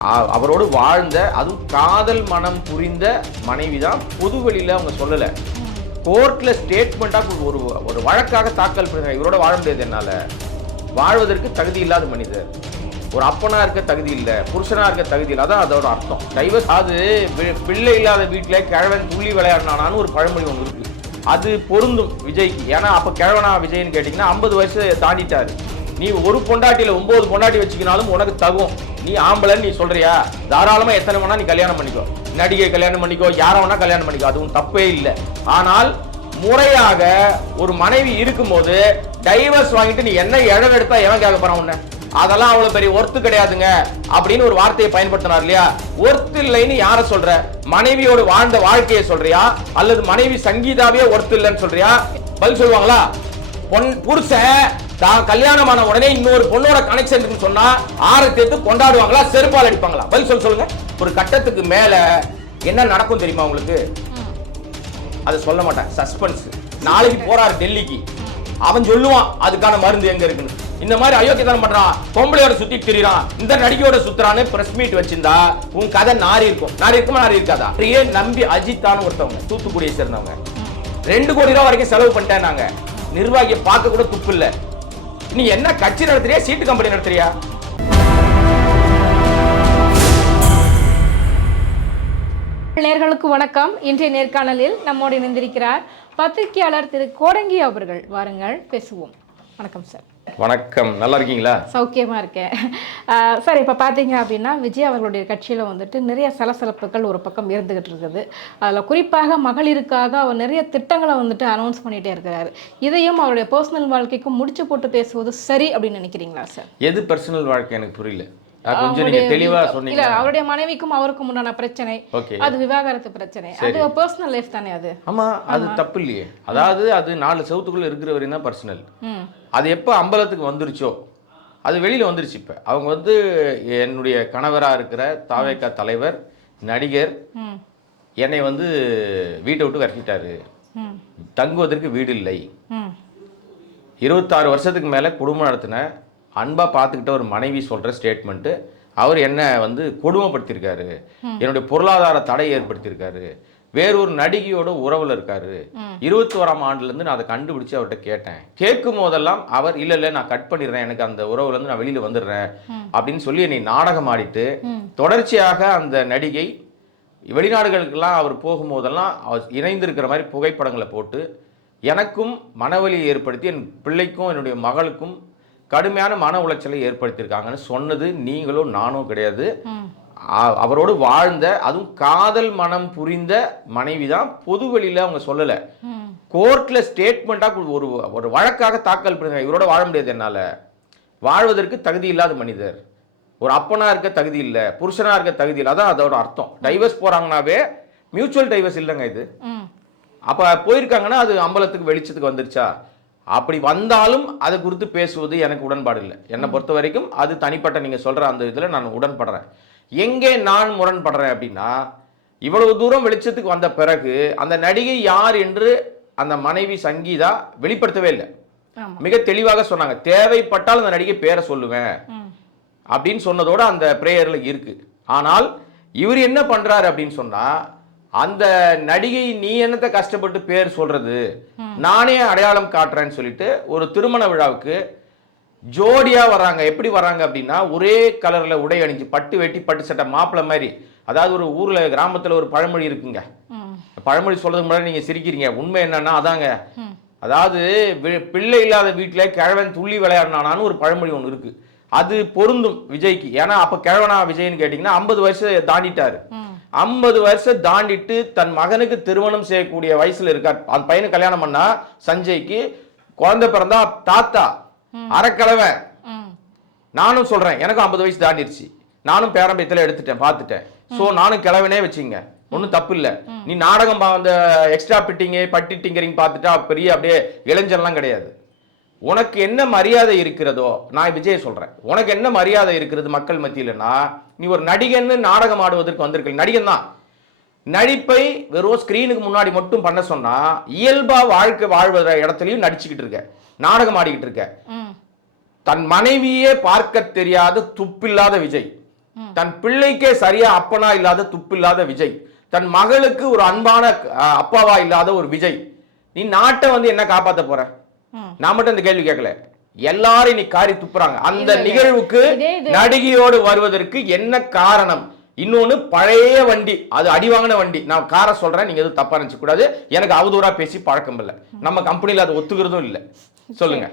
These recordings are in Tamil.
அவரோடு வாழ்ந்த அதுவும் காதல் மனம் புரிந்த மனைவி தான் பொது வெளியில அவங்க சொல்லல. கோர்ட்ல ஸ்டேட்மெண்டா ஒரு வழக்காக தாக்கல் பண்ண இவரோட வாழ முடியாது, என்னால வாழ்வதற்கு தகுதி இல்லாத மனிதர், ஒரு அப்பனா இருக்க தகுதி இல்லை, புருஷனா இருக்க தகுதி இல்லை, அதான் அதோட அர்த்தம். டைவர்ஸ் அது பிள்ளை இல்லாத வீட்டுல கிழவன் துள்ளி விளையாடினானு ஒரு பழமொழி ஒன்று இருக்கு. அது பொருந்தும் விஜய்க்கு. ஏன்னா அப்ப கிழவனா விஜய்னு கேட்டீங்கன்னா 50 வயசு தாண்டிட்டாரு. நீ ஒரு பொண்டாட்டியில 9 பொண்டாட்டி வச்சுக்கினாலும் உனக்கு தகும். நீ ஆம்பளன்னு நீ சொல்றியா, தாராளமா எத்தனை வேணா நீ கல்யாணம் பண்ணிக்கோ, நடிகை கல்யாணம் பண்ணிக்கோ, யார வேணா கல்யாணம் பண்ணிக்கோ, அதுவும் தப்பே இல்லை. ஆனால் முறையாக ஒரு மனைவி இருக்கும்போது டைவர்ஸ் வாங்கிட்டு நீ என்ன இடம் எடுத்தா எவன் கேட்க போறான் உன்ன? அதெல்லாம் அவ்வளவு பெரிய ஒர்த்து கிடையாதுங்க அப்படின்னு ஒரு வார்த்தையை பயன்படுத்தினார் இல்லையா? ஒர்த்து இல்லைன்னு யார சொல்ற? மனைவியோடு வாழ்ந்த வாழ்க்கையை சொல்றியா, அல்லது மனைவி சங்கீதாவே ஒர்த்து இல்லைன்னு சொல்றியா? பதில் சொல்லுவாங்களா? புருஷன் தான் கல்யாணமான உடனே இன்னொரு பொண்ணோட கனெக்ஷன் சொன்னா ஆரத்தி கொண்டாடுவாங்களா, செருப்பால் அடிப்பாங்களா? பதில் சொல்லுங்க. ஒரு கட்டத்துக்கு மேல என்ன நடக்கும் தெரியுமா உங்களுக்கு? அதை சொல்ல மாட்டேன், சஸ்பென்ஸ். நாளைக்கு போறாரு டெல்லிக்கு, அவன் சொல்லுவான் அதுக்கான மருந்து எங்க இருக்குன்னு. இந்த மாதிரி அயோக்கியத்தனம் பண்றான், பொம்பளையோட சுத்தி திரிறான், இந்த நடிகையோட சுத்துறான்னு பிரஸ் மீட் வச்சிருந்தா உன் கதை நாரி இருக்கும். நாரி இருக்குமா, நாரி இருக்காதா? நம்பி அஜித்தான ஒருத்தவங்க தூத்துக்குடியை சேர்ந்தவங்க 2 கோடி ரூபாய் வரைக்கும் செலவு பண்ணிட்டேன். நாங்க நிர்வாகியை பார்க்க கூட துப்பு இல்ல. நீ என்ன கட்சி நடத்துறியா, சீட்டு கம்பெனி நடத்துறியா? நேயர்களுக்கு வணக்கம். இன்றைய நேர்காணலில் நம்மோடு இணைந்திருக்கிறார் பத்திரிகையாளர் திரு கோடங்கி அவர்கள். வாருங்கள் பேசுவோம். வணக்கம் சார். வணக்கம், நல்லா இருக்கீங்களா? சௌக்கியமா இருக்கேன் சார். இப்போ பார்த்தீங்க அப்படின்னா விஜய் அவர்களுடைய கட்சியில் வந்துட்டு நிறைய சலசலப்புகள் ஒரு பக்கம் இருந்துகிட்டு இருக்குது. அதில் குறிப்பாக மகளிருக்காக அவர் நிறைய திட்டங்களை வந்துட்டு அனௌன்ஸ் பண்ணிகிட்டே இருக்கிறாரு. இதையும் அவருடைய பர்சனல் வாழ்க்கைக்கும் முடிச்சு போட்டு பேசுவது சரி அப்படின்னு நினைக்கிறீங்களா சார்? எது பர்சனல் வாழ்க்கை எனக்கு புரியல, கொஞ்சம் நீங்க தெளிவா சொன்னீங்க. இல்ல, அவருடைய மனைவிக்கும் அவருக்கும் உண்டான பிரச்சனை, அது விவாகரத்து பிரச்சனை, அது பர்சனல் லைஃப் தானே அது. ஆமா, அது தப்பு இல்லையே. அதாவது அது 4 செவத்துக்குள்ள இருக்கிற வரையும் தான் பர்சனல். அது எப்போ அம்பலத்துக்கு வந்துருச்சோ அது வெளியில வந்துருச்சு. இப்ப அவங்க என்னுடைய கணவரா இருக்கிற தாவேகா தலைவர் நடிகர் என்னை வீட்டை விட்டு விரட்டிட்டாரு, தங்குவதற்கு வீடு இல்லை, 26 வருஷத்துக்கு மேல குடும்பம் நடத்தின அன்பா பார்த்துக்கிட்ட ஒரு மனைவி சொல்ற ஸ்டேட்மெண்ட், அவர் என்ன கொடுமைப்படுத்தியிருக்காரு, என்னுடைய பொருளாதார தடை ஏற்படுத்தியிருக்காரு, வேறொரு நடிகையோட உறவுல இருக்காரு. 21ஆம் ஆண்டுல இருந்து நான் அதை கண்டுபிடிச்சு அவர்கிட்ட கேட்டேன். கேட்கும் போதெல்லாம் அவர் இல்ல நான் கட் பண்ணிடுறேன், எனக்கு அந்த உறவுல இருந்து நான் வெளியில வந்துடுறேன் அப்படின்னு சொல்லி என்னை நாடகம் ஆடிட்டு தொடர்ச்சியாக அந்த நடிகை வெளிநாடுகளுக்கெல்லாம் அவர் போகும்போதெல்லாம் அவர் இணைந்திருக்கிற மாதிரி புகைப்படங்களை போட்டு எனக்கும் மனவலியை ஏற்படுத்தி என் பிள்ளைக்கும் என்னுடைய மகளுக்கும் கடுமையான மன உளைச்சலை ஏற்படுத்தியிருக்காங்கன்னு சொன்னது நீங்களோ நானோ கிடையாது. அவரோடு வாழ்ந்த அதுவும் காதல் மனம் புரிந்த மனைவி தான் பொது வெளியில அவங்க சொல்லல. கோர்ட்ல ஸ்டேட்மெண்டா ஒரு வழக்காக தாக்கல் பண்ண இவரோட வாழ முடியாது, என்னால வாழ்வதற்கு தகுதி இல்லாத மனிதர், ஒரு அப்பனா இருக்க தகுதி இல்லை, புருஷனா இருக்க தகுதி இல்லை, அதான் அதோட அர்த்தம். டைவர்ஸ் போறாங்கன்னாவே மியூச்சுவல் டைவர்ஸ் இல்லைங்க இது. அப்ப போயிருக்காங்கன்னா அது அம்பலத்துக்கு வெளிச்சத்துக்கு வந்துருச்சா? அப்படி வந்தாலும் அதை குறித்து பேசுவது எனக்கு உடன்பாடு இல்லை. என்னை பொறுத்த வரைக்கும் அது தனிப்பட்ட நீங்க சொல்ற அந்த இதுல நான் உடன்படுறேன். எங்கே நான் முரண்படுறேன் அப்படின்னா, இவ்வளவு தூரம் வெளிச்சத்துக்கு வந்த பிறகு அந்த நடிகை யார் என்று அந்த மனைவி சங்கீதா வெளிப்படுத்தவே இல்லை. மிக தெளிவாக சொன்னாங்க, தேவைப்பட்டால் அந்த நடிகை பேரை சொல்லுவேன் அப்படின்னு சொன்னதோட அந்த பிரேயர்ல இருக்கு. ஆனால் இவர் என்ன பண்றாரு அப்படின்னு சொன்னா, அந்த நடிகை நீ என்னத்தை கஷ்டப்பட்டு பேர் சொல்றது, நானே அடையாளம் காட்டுறேன்னு சொல்லிட்டு ஒரு திருமண விழாவுக்கு ஜோடியா வர்றாங்க. எப்படி வர்றாங்க அப்படின்னா, ஒரே கலர்ல உடை அணிஞ்சு பட்டு வெட்டி பட்டு சட்டை மாப்பிள்ளை மாதிரி. அதாவது ஒரு ஊர்ல கிராமத்துல ஒரு பழமொழி இருக்குங்க, பழமொழி சொல்றதுக்கு முன்னாடி நீங்க சிரிக்கிறீங்க, உண்மை என்னன்னா அதாங்க. அதாவது பிள்ளை இல்லாத வீட்டுல கிழவன் துள்ளி விளையாடினானு ஒரு பழமொழி ஒன்று இருக்கு. அது பொருந்தும் விஜய்க்கு. ஏன்னா அப்ப கிழவனா விஜய்னு கேட்டீங்கன்னா 50 வயசு தாண்டிட்டாரு. 50 வருஷம் தாண்டிட்டு தன் மகனுக்கு திருமணம் செய்யக்கூடிய வயசுல இருக்கார். அந்த பையனை கல்யாணம் பண்ணா சஞ்சய்க்கு குழந்தை பிறந்தா தாத்தா அறக்கிழவன். நானும் சொல்றேன், எனக்கும் 50 வயசு தாண்டிருச்சு, நானும் பேரம்பயத்துல எடுத்துட்டேன், பார்த்துட்டேன். சோ நானும் கிழவனே வச்சுங்க, ஒன்றும் தப்பு இல்லை. நீ நாடகம் அந்த எக்ஸ்ட்ரா பிட்டிங்கு பட்டி டிங்கரிங் பார்த்துட்டா பெரிய அப்படியே இளைஞர்லாம் கிடையாது. உனக்கு என்ன மரியாதை இருக்கிறதோ, நான் விஜய் சொல்றேன், உனக்கு என்ன மரியாதை இருக்கிறது மக்கள் மத்தியிலன்னா, நீ ஒரு நடிகன்னு நாடகம் ஆடுவதற்கு வந்திருக்க நடிகன் தான். நடிப்பை வெறும் ஸ்கிரீனுக்கு முன்னாடி மட்டும் பண்ண சொன்னா இயல்பா வாழ்க்கை வாழ்வத இடத்துலயும் நடிச்சுக்கிட்டு இருக்க, நாடகம் ஆடிக்கிட்டு இருக்க. தன் மனைவியே பார்க்க தெரியாத துப்பில்லாத விஜய் தன் பிள்ளைக்கே சரியா அப்பனா இல்லாத துப்பு இல்லாத விஜய், தன் மகளுக்கு ஒரு அன்பான அப்பாவா இல்லாத ஒரு விஜய், நீ நாட்டை வந்து என்ன காப்பாத்த போற? நான் மட்டும் இந்த கேள்வி கேட்கல, எல்லாரும் இன்னைக்கு காரி துப்புறாங்க. அந்த நிகழ்வுக்கு நடிகையோடு வருவதற்கு என்ன காரணம்? இன்னொன்னு, பழைய வண்டி, அது அடி வாங்கின வண்டி. நான் காரை சொல்றேன், நீங்க எதுவும் தப்பா நினைச்சு கூடாது. எனக்கு அவதூறா பேசி பழக்கம் இல்லை, நம்ம கம்பெனில அதை ஒத்துக்கிறதும் இல்லை. சொல்லுங்க,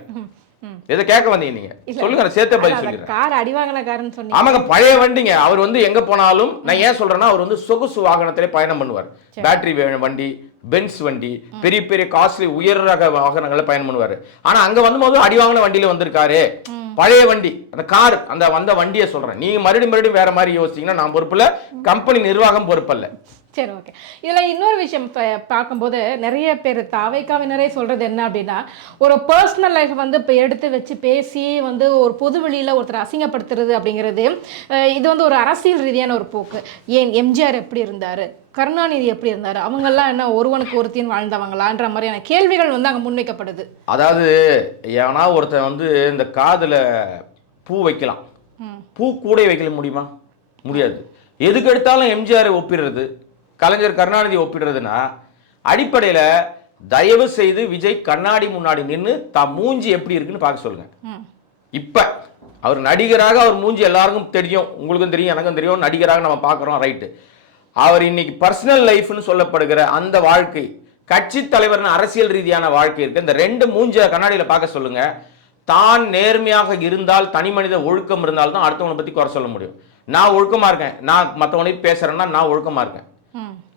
எதை கேட்க வந்தீங்க நீங்க? சொல்லுங்க, சேர்த்த பதில் சொல்லிடுறேன். கார் அடி வாங்கின காரணம் சொன்னீங்க. ஆமாங்க, பழைய வண்டிங்க. அவர் வந்து எங்க போனாலும், நான் ஏன் சொல்றேன்னா, அவர் வந்து சொகுசு வாகனத்திலே பயணம் பண்ணுவார். பேட்டரி வண்டி, பென்ஸ் வண்டி, பெரிய பெரிய காஸ்ட்லி உயர் ரக வாகனங்களை பயணம் பண்ணுவாரு. ஆனா அங்க வந்தபோது அடி வாங்கின வண்டியில வந்திருக்காரு. பழைய வண்டி, அந்த கார், அந்த வந்த வண்டியை சொல்றேன். நீங்க மறுபடியும் வேற மாதிரி யோசிச்சீங்கன்னா நான் பொறுப்பில்ல, கம்பெனி நிர்வாகம் பொறுப்பல்ல. சரி, ஓகே. இதில் இன்னொரு விஷயம் பார்க்கும்போது நிறைய பேர் தாவைக்காவினரே சொல்கிறது என்ன அப்படின்னா, ஒரு பர்சனல் லைஃப் வந்து இப்போ எடுத்து வச்சு பேசி வந்து ஒரு பொது வெளியில் ஒருத்தர் அசிங்கப்படுத்துறது அப்படிங்கிறது, இது வந்து ஒரு அரசியல் ரீதியான ஒரு போக்கு. ஏன் எம்ஜிஆர் எப்படி இருந்தார், கருணாநிதி எப்படி இருந்தார், அவங்கெல்லாம் என்ன ஒருவனுக்கு ஒருத்தின் வாழ்ந்தவங்களான்ற மாதிரியான கேள்விகள் வந்து அங்கே முன்வைக்கப்படுது. அதாவது ஏன்னா ஒருத்தன் வந்து இந்த காதில் பூ வைக்கலாம், பூ கூட வைக்கல முடியுமா? முடியாது. எதுக்கு எடுத்தாலும் எம்ஜிஆர் ஒப்பிடுறது, கலைஞர் கருணாநிதி ஒப்பிடுறதுன்னா, அடிப்படையில் தயவு செய்து விஜய் கண்ணாடி முன்னாடி நின்று தான் மூஞ்சி எப்படி இருக்குன்னு பார்க்க சொல்லுங்க. இப்ப அவர் நடிகராக அவர் மூஞ்சி எல்லாருக்கும் தெரியும், உங்களுக்கும் தெரியும், எனக்கும் தெரியும். நடிகராக நம்ம பார்க்குறோம், ரைட்டு. அவர் இன்னைக்கு பர்சனல் லைஃப்னு சொல்லப்படுகிற அந்த வாழ்க்கை, கட்சி தலைவர்னு அரசியல் ரீதியான வாழ்க்கை இருக்கு. இந்த ரெண்டு மூஞ்ச கண்ணாடியில் பார்க்க சொல்லுங்க. தான் நேர்மையாக இருந்தால், தனி மனித ஒழுக்கம் இருந்தால் தான் அடுத்தவனை பத்தி குறை சொல்ல முடியும். நான் ஒழுக்கமா இருக்கேன், நான் மற்றவனை பேசுறேன்னா நான் ஒழுக்கமா இருக்கேன்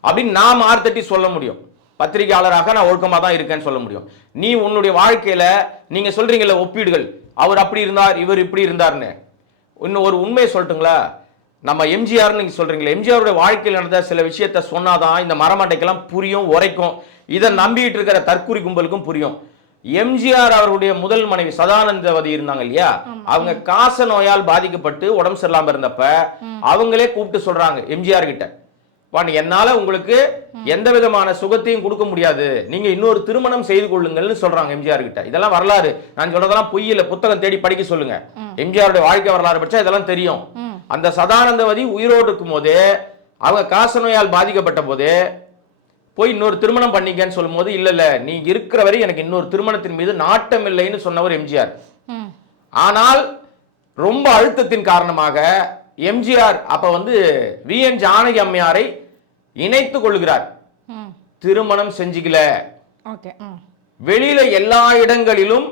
அப்படின்னு நான் மார்த்தட்டி சொல்ல முடியும். பத்திரிகையாளராக நான் ஒழுக்கமா தான் இருக்கேன்னு சொல்ல முடியும். நீ உன்னுடைய வாழ்க்கையில நீங்க சொல்றீங்கல்ல ஒப்பீடுகள், அவர் அப்படி இருந்தார் இவர் இப்படி இருந்தார்னு. இன்னும் ஒரு உண்மையை சொல்லட்டுங்களா? நம்ம எம்ஜிஆர் நீங்க சொல்றீங்களா, எம்ஜிஆருடைய வாழ்க்கையில் நடந்த சில விஷயத்த சொன்னாதான் இந்த மரமண்டைக்கெல்லாம் புரியும், உரைக்கும். இதை நம்பிட்டு இருக்கிற தற்குறி கும்பலுக்கும் புரியும். எம்ஜிஆர் அவருடைய முதல் மனைவி சதானந்தவதி இருந்தாங்க இல்லையா, அவங்க காச நோயால் பாதிக்கப்பட்டு உடம்பு சரியில்லாம இருந்தப்ப அவங்களே கூப்பிட்டு சொல்றாங்க எம்ஜிஆர் கிட்ட, என்னால உங்களுக்கு எந்த விதமான சுகத்தையும் கொடுக்க முடியாது, நீங்க இன்னொரு திருமணம் செய்து கொள்ளுங்கள்னு சொல்றாங்க எம்ஜிஆர் கிட்ட. இதெல்லாம் வரலாறு, நான் சொல்றதெல்லாம் பொய் இல்ல, புத்தகம் தேடி படிக்க சொல்லுங்க. எம்ஜிஆருடைய வாழ்க்கை வரலாறு படிச்சா இதெல்லாம் தெரியும். அந்த சதானந்தவதி உயிரோடு இருக்கும் போதே, அவங்க காச நோயால் பாதிக்கப்பட்ட போதே போய் இன்னொரு திருமணம் பண்ணிக்கன்னு சொல்லும் போது, இல்ல இல்ல நீ இருக்கிற வரை எனக்கு இன்னொரு திருமணத்தின் மீது நாட்டம் இல்லைன்னு சொன்னவர் எம்ஜிஆர். ஆனால் ரொம்ப அழுத்தத்தின் காரணமாக எம்ஜிஆர் அப்ப வந்து வி.என். ஜானகி அம்மையாரை இணைத்துக் கொள்கிறார். திருமணம் செஞ்சுக்கல. வெளியில எல்லா இடங்களிலும்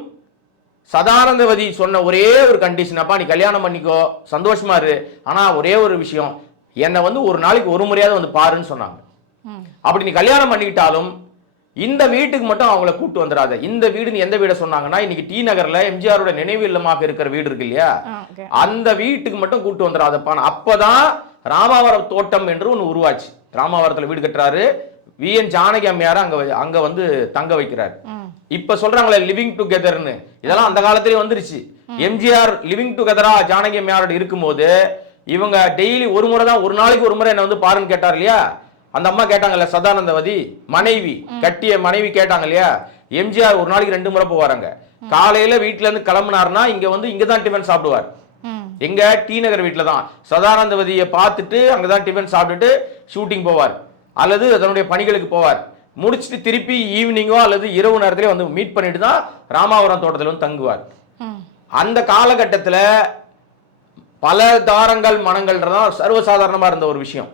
சதானந்தவதி சொன்ன ஒரே ஒரு கண்டிஷன், அப்பா நீ கல்யாணம் பண்ணிக்கோ, சந்தோஷமா இரு, ஆனா ஒரே ஒரு விஷயம், என்னை வந்து ஒரு நாளைக்கு ஒரு முறையாவது வந்து பாருன்னு சொன்னாங்க. அப்படி நீ கல்யாணம் பண்ணிக்கிட்டாலும் இந்த வீட்டுக்கு மட்டும் அவங்கள கூட்டு வந்துடாத. இந்த வீடு எந்த வீடை சொன்னாங்கன்னா, இன்னைக்கு டி நகர்ல எம்ஜிஆரோட நினைவு இல்லமாக இருக்கிற வீடு இருக்கு இல்லையா, அந்த வீட்டுக்கு மட்டும் கூட்டு வந்துடாதப்பா. அப்பதான் ராமாவரம் தோட்டம் என்று ஒன்று உருவாச்சு. ராமாவரத்துல வீடு கட்டுறாரு, வி.என். ஜானகி அம்மையார அங்க வந்து தங்க வைக்கிறாரு. இப்ப சொல்றாங்களே லிவிங் டுகெதர்னு, இதெல்லாம் அந்த காலத்திலேயே வந்துருச்சு. எம்ஜிஆர் லிவிங் டுகெதரா ஜானகி அம்மையாரோட இருக்கும்போது இவங்க டெய்லி ஒரு முறை தான், ஒரு நாளைக்கு ஒரு முறை என்ன வந்து பாருன்னு கேட்டார் இல்லையா, அந்த அம்மா கேட்டாங்கல்ல சதானந்தவதி மனைவி, கட்டிய மனைவி கேட்டாங்க இல்லையா, எம்ஜிஆர் ஒரு நாளைக்கு 2 முறை போவாங்க. காலையில வீட்டுல இருந்து கிளம்புனாருன்னா இங்க வந்து இங்கதான் டிஃபன் சாப்பிடுவார். எங்க டி நகர் வீட்டுல தான் சதானந்தவதியை பார்த்துட்டு அங்கதான் டிஃபன் சாப்பிட்டுட்டு ஷூட்டிங் போவார், அல்லது அதனுடைய பணிகளுக்கு போவார். முடிச்சுட்டு திருப்பி ஈவினிங்கோ அல்லது இரவு நேரத்திலே வந்து மீட் பண்ணிட்டு தான் ராமாவரம் தோட்டத்தில் வந்து தங்குவார். அந்த காலகட்டத்தில் பல தாரங்கள் மனங்கள்ன்றதான் சர்வசாதாரணமா இருந்த ஒரு விஷயம்.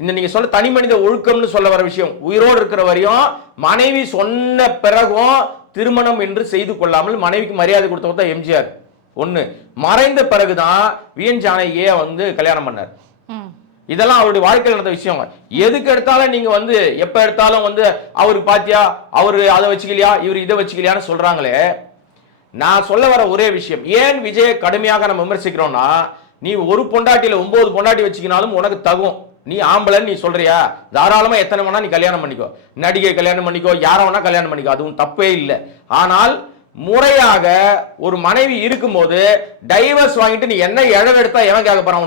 இந்த நீங்க சொல்ல தனி மனித ஒழுக்கம்னு சொல்ல வர விஷயம், உயிரோடு இருக்கிற வரையும் மனைவி சொன்ன பிறகும் திருமணம் என்று செய்து கொள்ளாமல் மனைவிக்கு மரியாதை கொடுத்தவர் தான் எம்ஜிஆர். ஒண்ணு, மறைந்த பிறகுதான் வி.என். ஜானகியை வந்து கல்யாணம் பண்ணார். இதெல்லாம் அவருடைய வாழ்க்கையில் நடந்த விஷயம். எதுக்கு எடுத்தாலும் நீங்க வந்து எப்ப எடுத்தாலும் வந்து அவருக்கு பாத்தியா, அவரு அதை வச்சுக்கலையா, இவர் இதை வச்சுக்கலையான்னு சொல்றாங்களே. நான் சொல்ல வர ஒரே விஷயம், ஏன் விஜயை கடுமையாக நம்ம விமர்சிக்கிறோம்னா, நீ ஒரு பொண்டாட்டியில 9 பொண்டாட்டி வச்சுக்கினாலும் உனக்கு தகும். நீ ஆம்பளன்னு நீ சொல்றியா, தாராளமா எத்தனை வேணா நீ கல்யாணம் பண்ணிக்கோ, நடிகை கல்யாணம் பண்ணிக்கோ, யார வேணா கல்யாணம் பண்ணிக்கோ, அதுவும் தப்பே இல்லை. ஆனால் முறையாக ஒரு மனைவி இருக்கும்போது டைவர்ஸ் வாங்கிட்டு நீ என்ன இழவு எடுத்தா எவன் கேட்க போறான்?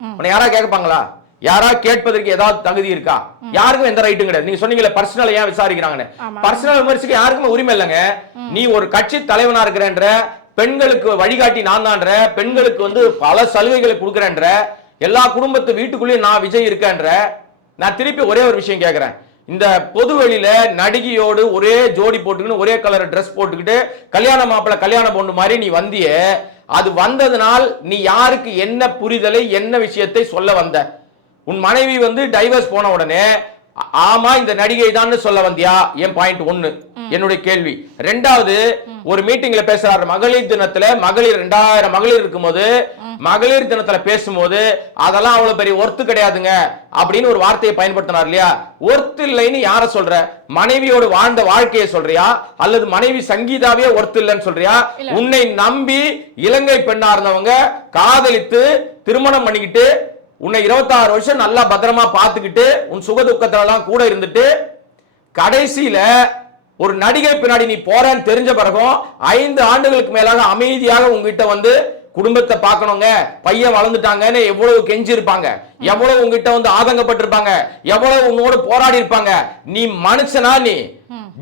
உன்னை யாரா கேட்பாங்களா? யாரா கேட்பதற்கு ஏதாவது தகுதி இருக்கா? யாருக்கும் எந்த ரைட்டும் கிடையாது. நீங்க சொன்னீங்கல்ல பர்சனல் ஏன் விசாரிக்கிறாங்கன்னு, பர்சனல் விமர்சிக்க யாருக்குமே உரிமை இல்லைங்க. நீ ஒரு கட்சி தலைவனா இருக்கிறன்ற பெண்களுக்கு வழிகாட்டி நான் தான்ற, பெண்களுக்கு வந்து பல சலுகைகளை கொடுக்குறேன்ற, எல்லா குடும்பத்து வீட்டுக்குள்ளேயும் நான் விஜய் இருக்கேன்ற. நான் திருப்பி ஒரே ஒரு விஷயம் கேட்கிறேன். இந்த பொது வெளியில நடிகையோடு ஒரே ஜோடி போட்டுக்கிட்டு ஒரே கலர் ட்ரெஸ் போட்டுக்கிட்டு கல்யாண மாப்பிள்ள கல்யாண பொண்ணு மாதிரி நீ வந்தியே, அது வந்ததுனால் நீ யாருக்கு என்ன புரிதலை என்ன விஷயத்தை சொல்ல வந்த? உன் மனைவி வந்து டைவர்ஸ் போன உடனே ஆமா இந்த நடிகை தான் சொல்ல வந்தியா? என் பாயிண்ட் 1 என்னுடைய கேள்வி. ரெண்டாவது, ஒரு மீட்டிங்ல பேசுறாரு மகளிர் தினத்துல, மகளிர் 2000 மகளிர் இருக்கும்போது மகளிர் தினத்துல பேசும்போது அதெல்லாம் அவ்வளவு பெரிய ஒர்த்து கிடையாதுங்க அப்படின்னு ஒரு வார்த்தையை பயன்படுத்தினார் இல்லையா? ஒர்த்து இல்லைன்னு யார சொல்ற? மனைவியோடு வாழ்ந்த வாழ்க்கையை சொல்றியா அல்லது மனைவி சங்கீதாவே ஒர்த்து இல்லைன்னு சொல்றியா? உன்னை நம்பி இலங்கை பெண்ணா இருந்தவங்க காதலித்து திருமணம் பண்ணிக்கிட்டு உன்னை 26 வருஷம் நல்லா பத்திரமா பார்த்துக்கிட்டு உன் சுக துக்கத்துல எல்லாம் கூட இருந்துட்டு கடைசியில ஒரு நடிகை பின்னாடி நீ போறன்னு தெரிஞ்ச பிறகும் 5 ஆண்டுகளுக்கு மேலாக அமைதியாக உங்ககிட்ட வந்து குடும்பத்தை பார்க்கணுங்க, பையன் வளர்ந்துட்டாங்கன்னு எவ்வளவு கெஞ்சி இருப்பாங்க, எவ்வளவு உங்ககிட்ட வந்து ஆதங்கப்பட்டிருப்பாங்க, எவ்வளவு உன்னோடு போராடி இருப்பாங்க. நீ மனுஷனா? நீ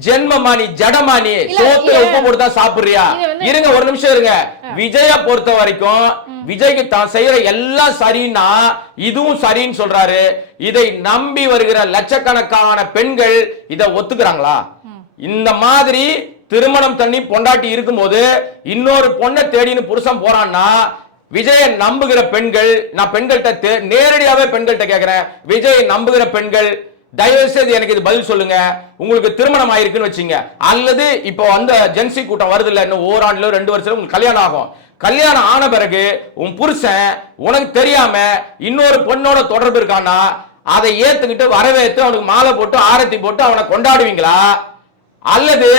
ஜென்மமா? நீ ஜடமா? நீ சோத்துல உப்பு போட்டு தான் சாப்பிடுறியா? இருங்க ஒரு நிமிஷம் இருங்க. விஜய பொறுத்த வரைக்கும் விஜய்க்கு தான் செய்யற எல்லாம் சரின்னா இதுவும் சரின்னு சொல்றாரு. இதை நம்பி வருகிற லட்சக்கணக்கான பெண்கள் இதை ஒத்துக்கிறாங்களா? இந்த மாதிரி திருமணம் தண்ணி பொண்டாட்டி இருக்கும்போது இன்னொரு பொண்ணை தேடின்னு புருஷன் போறான்னா விஜயை நம்புகிற பெண்கள், நான் பெண்கள்கிட்ட நேரடியாவே பெண்கள்கிட்ட கேட்கிறேன், விஜயை நம்புகிற பெண்கள் தயவு செய்து எனக்கு இது பதில் சொல்லுங்க. உங்களுக்கு திருமணம் ஆயிருக்குன்னு வச்சுங்க, அல்லது இப்போ அந்த ஜென்சி கூட்டம் வருது இல்ல, இன்னும் ஓராண்டுல 2 வருஷம் உங்களுக்கு கல்யாணம் ஆகும். கல்யாணம் ஆன பிறகு உன் புருஷன் உனக்கு தெரியாம இன்னொரு பொண்ணோட தொடர்பு இருக்கான்னா அதை ஏத்துக்கிட்டு வரவேற்று அவனுக்கு மாலை போட்டு ஆரத்தி போட்டு அவனை கொண்டாடுவீங்களா? அல்லது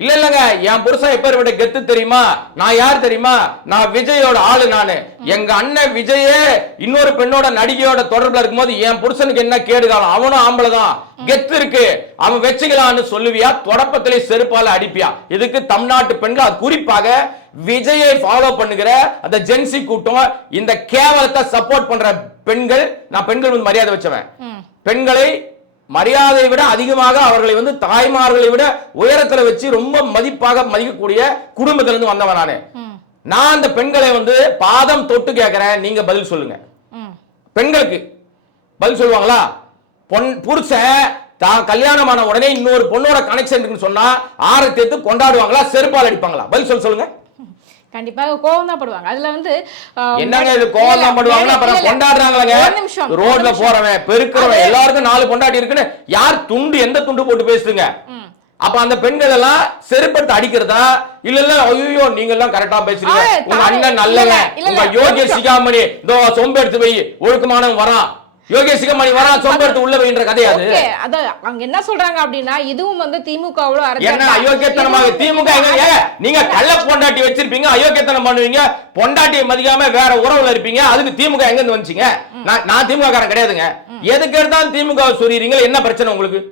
இல்ல இல்லங்க என் புருஷன் எப்பேற்பட்ட கெத்து தெரியுமா, நான் யார் தெரியுமா, நான் விஜயோட ஆளு, நானு எங்க அண்ணன் விஜயே இன்னொரு பெண்ணோட நடிகையோட தொடர்புல இருக்கும்போது என் புருஷனுக்கு என்ன கேடு காலம், அவனும் ஆம்பளை தான், கெத்து இருக்கு, அவன் வச்சுக்கலான்னு சொல்லுவியா? தொடப்பத்திலே செருப்பால அடிப்பியா? இதுக்கு தமிழ்நாட்டு பெண்கள் குறிப்பாக விஜயை ஃபாலோ பண்ணுகிற அந்த ஜென்சி கூட்டம், இந்த கேவலத்தை சப்போர்ட் பண்ற பெண்கள், நான் பெண்கள் வந்து மரியாதை வச்சவன், பெண்களை மரியாதையை விட அதிகமாக அவர்களை வந்து தாய்மார்களை விட உயரத்துல வச்சு ரொம்ப மதிப்பாக மதிக்கக்கூடிய குடும்பத்திலிருந்து வந்தவன் நானு. நான் அந்த பெண்களை வந்து பாதம் தொட்டு கேட்கிறேன், நீங்க பதில் சொல்லுங்க. பெண்களுக்கு பதில் சொல்லுவாங்களா? புருஷன் தான் கல்யாணமான உடனே இன்னொரு பொண்ணோட கனெக்ஷன் சொன்னா ஆரத்தி எடுத்து கொண்டாடுவாங்களா, செருப்பால் அடிப்பாங்களா? பதில் சொல்லுங்க. கண்டிப்பாக கோவம் தான் படுவாங்க. அதுல வந்து என்னங்க இது கோவம் தான் படுவாங்க, அப்புறம் கொண்டாடுறாங்களே. ரோட்ல போறவன் பெருக்கிறவன் எல்லாருக்கும் 4 பொண்டாட்டி இருக்குன்னு யார் துண்டு எந்த துண்டு போட்டு பேசுங்க? அப்ப அந்த பெண்கள் எல்லாம் செருப்படுத்த அடிக்கிறதா? இல்ல இல்ல ஐயோ நீங்க எல்லாம் கரெக்டா பேசுறீங்க, உங்க அண்ணன் நல்லவன், உங்க யோகேஷ் சிகாமணி இதோ சொம்பு எடுத்து போய் ஒழுக்கமானவன் வரான், யோகேஷ் சிகாமணி வரான் சொம்பெடுத்து உள்ள வைன்ற கதையாது. அத அவங்க என்ன சொல்றாங்க அப்படின்னா இதுவும் வந்து திமுகவோட என்ன அயோக்கியத்தனமாக திமுக நீங்க கள்ள பொண்டாட்டி வச்சிருப்பீங்க, அயோக்கியத்தனம் பண்ணுவீங்க, பொண்டாட்டியை மதிக்காம வேற உறவுல இருப்பீங்க, அதுக்கு திமுக எங்க இருந்து வந்துச்சுங்க? நான் திமுக காரன் கிடையாதுங்க. எதுக்கு எடுத்தாலும் திமுக சொல்றீங்க, என்ன பிரச்சனை உங்களுக்கு?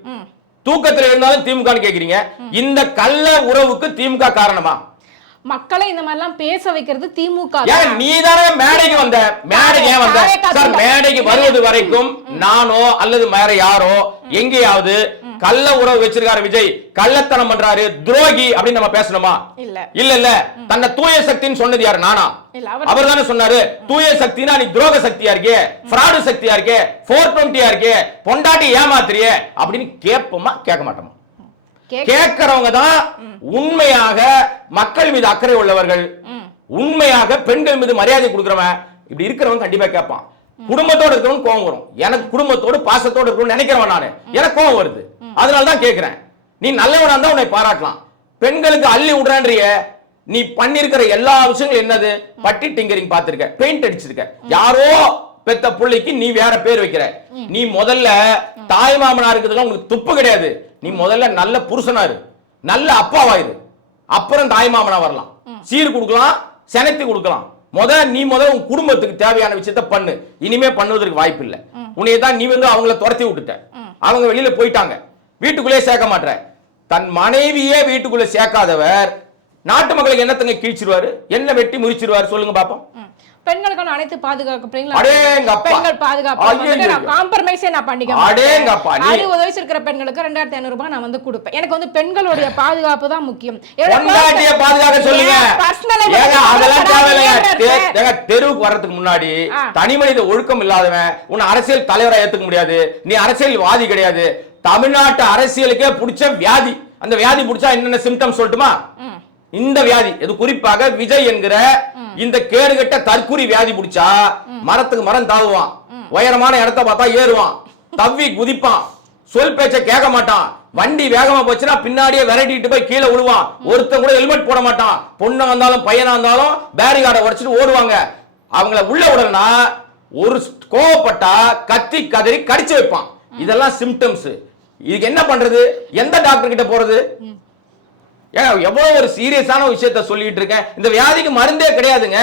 தூக்கத்துல இருந்தாலும் திமுக கேக்குறீங்க. இந்த கள்ள உறவுக்கு திமுக காரணமா? மக்களை இந்த மாதிரி எல்லாம் பேச வைக்கிறது திமுக. நீ தானே மேடைக்கு வந்த, மேடைக்கு ஏன் வந்த சார்? மேடைக்கு வருவது வரைக்கும் நானோ அல்லது வேற யாரோ எங்கேயாவது கள்ள உறவு வச்சிருக்காரு விஜய், கள்ளத்தனம் பண்றாரு, துரோகி அப்படின்னு நம்ம பேசணுமா? இல்ல இல்ல இல்ல. தன்னை தூய சக்தின்னு சொன்னது யாரு? நானா? அவர் தானே சொன்னாரு தூய சக்தினா நீ துரோக சக்தியா இருக்கே, ஃப்ராடு சக்தியா இருக்கே, 420 இருக்கே, பொண்டாட்டி ஏமாத்துறியே அப்படின்னு கேட்போமா கேட்க மாட்டோமா? கேட்கிறவங்க தான் உண்மையாக மக்கள் மீது அக்கறை உள்ளவர்கள், உண்மையாக பெண்கள் மீது மரியாதை கொடுக்கிறவன். இப்படி இருக்கிறவங்க கண்டிப்பா கேட்பான். குடும்பத்தோட இருக்கிறவங்க கோவம் வரும். எனக்கு குடும்பத்தோடு பாசத்தோடு இருக்கணும்னு நினைக்கிறவன் நானு, எனக்கு கோவம் வருது. அதனாலதான் கேட்கிறேன். நீ நல்லவனா இருந்தா உன்னை பாராட்டலாம். பெண்களுக்கு அள்ளி விடுறான்றிய நீ பண்ணிருக்கிற எல்லா விஷயங்களும் என்னது? பட்டி டிங்கரிங் பார்த்திருக்க, பெயிண்ட் அடிச்சிருக்க, யாரோ பெத்த புள்ளைக்கு நீ வேற பேர் வைக்கிற. நீ முதல்ல தாய் மாமனா இருக்கிறதுல உங்களுக்கு துப்பு கிடையாது. நீ முதல்ல நல்ல புருஷனாரு, நல்ல அப்பாவாயிரு, அப்புறம் தாய் மாமனா வரலாம், சீர் கொடுக்கலாம், செனத்தி கொடுக்கலாம். நீ முதல்ல உன் குடும்பத்துக்கு தேவையான விஷயத்த பண்ணு. இனிமே பண்ணுவதற்கு வாய்ப்பு இல்லை. உன்னைய தான் நீ வந்து அவங்கள துரத்தி விட்டுட்ட, அவங்க வெளியில போயிட்டாங்க, வீட்டுக்குள்ளே சேர்க்க மாட்ட. தன் மனைவியே வீட்டுக்குள்ள சேர்க்காதவர் நாட்டு மக்களுக்கு என்னத்தங்க கீழ்ச்சிருவாரு, என்ன வெட்டி முறிச்சிருவாரு சொல்லுங்க பாப்போம். பெண்களுக்கான அனைத்து பாதுகாப்பு அடேங்கப்பா. பெண்கள் பாதுகாப்பு ஐயையோ. நான் காம்ப்ரமைஸே நான் பண்ணிக்க அடேங்கப்பா, மாட்டேன். நீ- 60 வயசு இருக்கிற பெண்களுக்கு 2500 ரூபாய் நான் வந்து கொடுப்பேன். எனக்கு வந்து பெண்களுடைய பாதுகாப்பு தான் முக்கியம். பொண்டாட்டிய பாதுகாக்க சொல்லுங்க. ஏங்க அதெல்லாம் தேவையில்லைங்க. தெருவுக்கு வர்றதுக்கு முன்னாடி தனி மனித ஒழுக்கம் இல்லாதவன் உன்னை அரசியல் தலைவரா ஏத்துக்க முடியாது. நீ அரசியல்வாதி கிடையாது. தமிழ்நாட்டு அரசியலுக்கே பிடிச்ச வியாதி. அந்த வியாதி பிடிச்சா என்னென்ன சிம்டம் சொல்லட்டுமா? இந்த வியாதி இது குறிப்பாக விஜய் என்கிற இந்த கேடுகட்ட தற்குறி வியாதி பிடிச்சா மரத்துக்கு மரம் தாவுவான், உயரமான இடத்த பார்த்தா ஏறுவான், தவ்வி குதிப்பான், சொல் பேச்ச கேட்க மாட்டான், வண்டி வேகமா போச்சுன்னா பின்னாடியே விரட்டிட்டு போய் கீழே விழுவான், ஒருத்தன் கூட ஹெல்மெட் போட மாட்டான், பொண்ணா இருந்தாலும் பையனா இருந்தாலும் பேரிகார்டை உடைச்சிட்டு ஓடுவாங்க. அவங்கள உள்ள விடலனா ஒரு கோவப்பட்டா கத்தி கதறி கடிச்சு வைப்பான். இதெல்லாம் சிம்டம்ஸ். இதுக்கு என்ன பண்றது? எந்த டாக்டர் கிட்ட போறது? எவ்வளவு ஒரு சீரியஸான விஷயத்த சொல்லிட்டு இருக்கேன். இந்த வியாதிக்கு மருந்தே கிடையாதுங்க.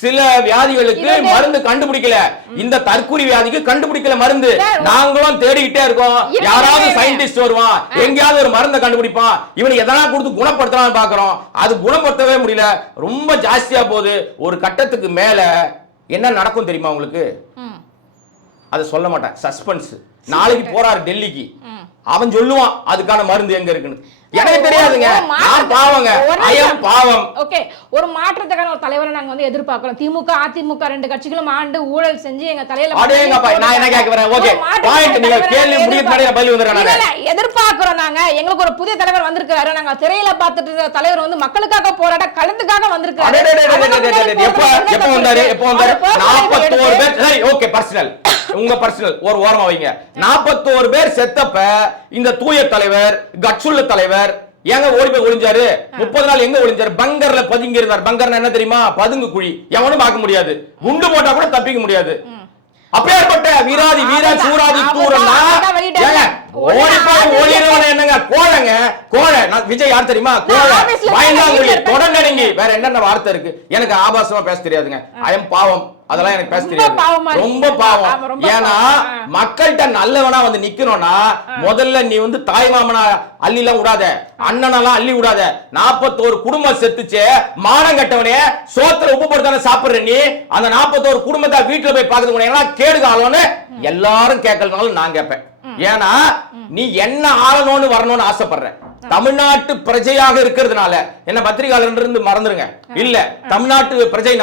சில வியாதிகளுக்கு மருந்து கண்டுபிடிக்கல. இந்த தற்குறி வியாதிக்கு கண்டுபிடிக்கல மருந்து. நாங்களும் தேடிக்கிட்டே இருக்கோம். யாராவது சயின்டிஸ்ட் வருவான், எங்கேயாவது ஒரு மருந்தை கண்டுபிடிப்பான், இவனுக்கு எதனா கொடுத்து குணப்படுத்தலாம்னு பாக்குறோம். அது குணப்படுத்தவே முடியல. ரொம்ப ஜாஸ்தியா போகுது. ஒரு கட்டத்துக்கு மேல என்ன நடக்கும் தெரியுமா உங்களுக்கு? அதை சொல்ல மாட்டேன். சஸ்பென்ஸ். நாளைக்கு போறாரு டெல்லிக்கு, அவன் சொல்லுவான் அதுக்கான மருந்து எங்க இருக்குன்னு. எனக்கு தெரியாதுங்க. நான் பாவங்க. ஐயம் பாவம். ஓகே, ஒரு மாற்றத்துக்கான ஒரு தலைவரை நாங்க வந்து எதிர்பார்க்கிறோம். திமுக அதிமுக ரெண்டு கட்சிகளும் ஆண்டு ஊழல் செஞ்சு எங்க தலையில அடேங்கப்பா. நான் என்ன கேட்க வரேன்? Okay point. நீங்க கேள்வி முடிய பதில் வந்துறேன். எதிர்பார்க்கிறோம் நாங்க. எங்களுக்கு ஒரு புதிய தலைவர் வந்திருக்காரு. நாங்க திரையில பார்த்துட்டு இருக்க தலைவர் வந்து மக்களுக்காக போராட களத்துக்காக வந்திருக்காரு. எப்ப வந்தாரு? 41 பேர். சரி ஓகே, பர்சனல். உங்க பர்சனல் ஒரு ஓரமா வைங்க. 41 பேர் செத்தப்ப இந்த தூய தலைவர், கட்சுள்ள தலைவர் ஏங்க ஓடி போய் ஒளிஞ்சாரு? 30 நாள் எங்க ஒளிஞ்சாரு? பங்கர்ல பதுங்கி இருந்தார். பங்கர்னா என்ன தெரியுமா? பதுங்கு குழி. எவனும் பார்க்க முடியாது. குண்டு போட்டா கூட தப்பிக்க முடியாது. அப்பேற்பட்ட வீராதி வீர சூராதி தூரனா ஓடி போய் ஓடினவன என்னங்க? கோழங்க. கோழை. விஜய் யார் தெரியுமா? கோழை, பயந்தாங்குழி, தொடர்நடுங்கி. வேற என்னென்ன வார்த்தை இருக்கு? எனக்கு ஆபாசமா பேச தெரியாதுங்க. ஐயம் பாவம். அதெல்லாம் எனக்கு பேச தெரியாது. ரொம்ப பாவம். ஏன்னா மக்கள்கிட்ட நல்லவனா வந்து நிக்கணும்னா முதல்ல நீ வந்து தாய் மாமனா அள்ளி எல்லாம் விடாத, அண்ணனெல்லாம் அள்ளி விடாத. 41 குடும்பம் செத்துச்சே, மானம் கட்டவனே. சோத்துல உப்பு போட்டு தானே சாப்பிடுற நீ. அந்த 41 குடும்பத்தை வீட்டுல போய் பாக்குறது கேடு காலம்னு எல்லாரும் கேட்கறதுனால நான் கேட்பேன். ஏன்னா நீ என்ன ஆளணும்னு வரணும்னு ஆசைப்படுற. தமிழ்நாட்டு பிரஜையாக இருக்கிறதுனால என்ன பத்திரிகையாளர் இருந்து மறந்துருங்க. இல்ல, தமிழ்நாட்டு பிரஜை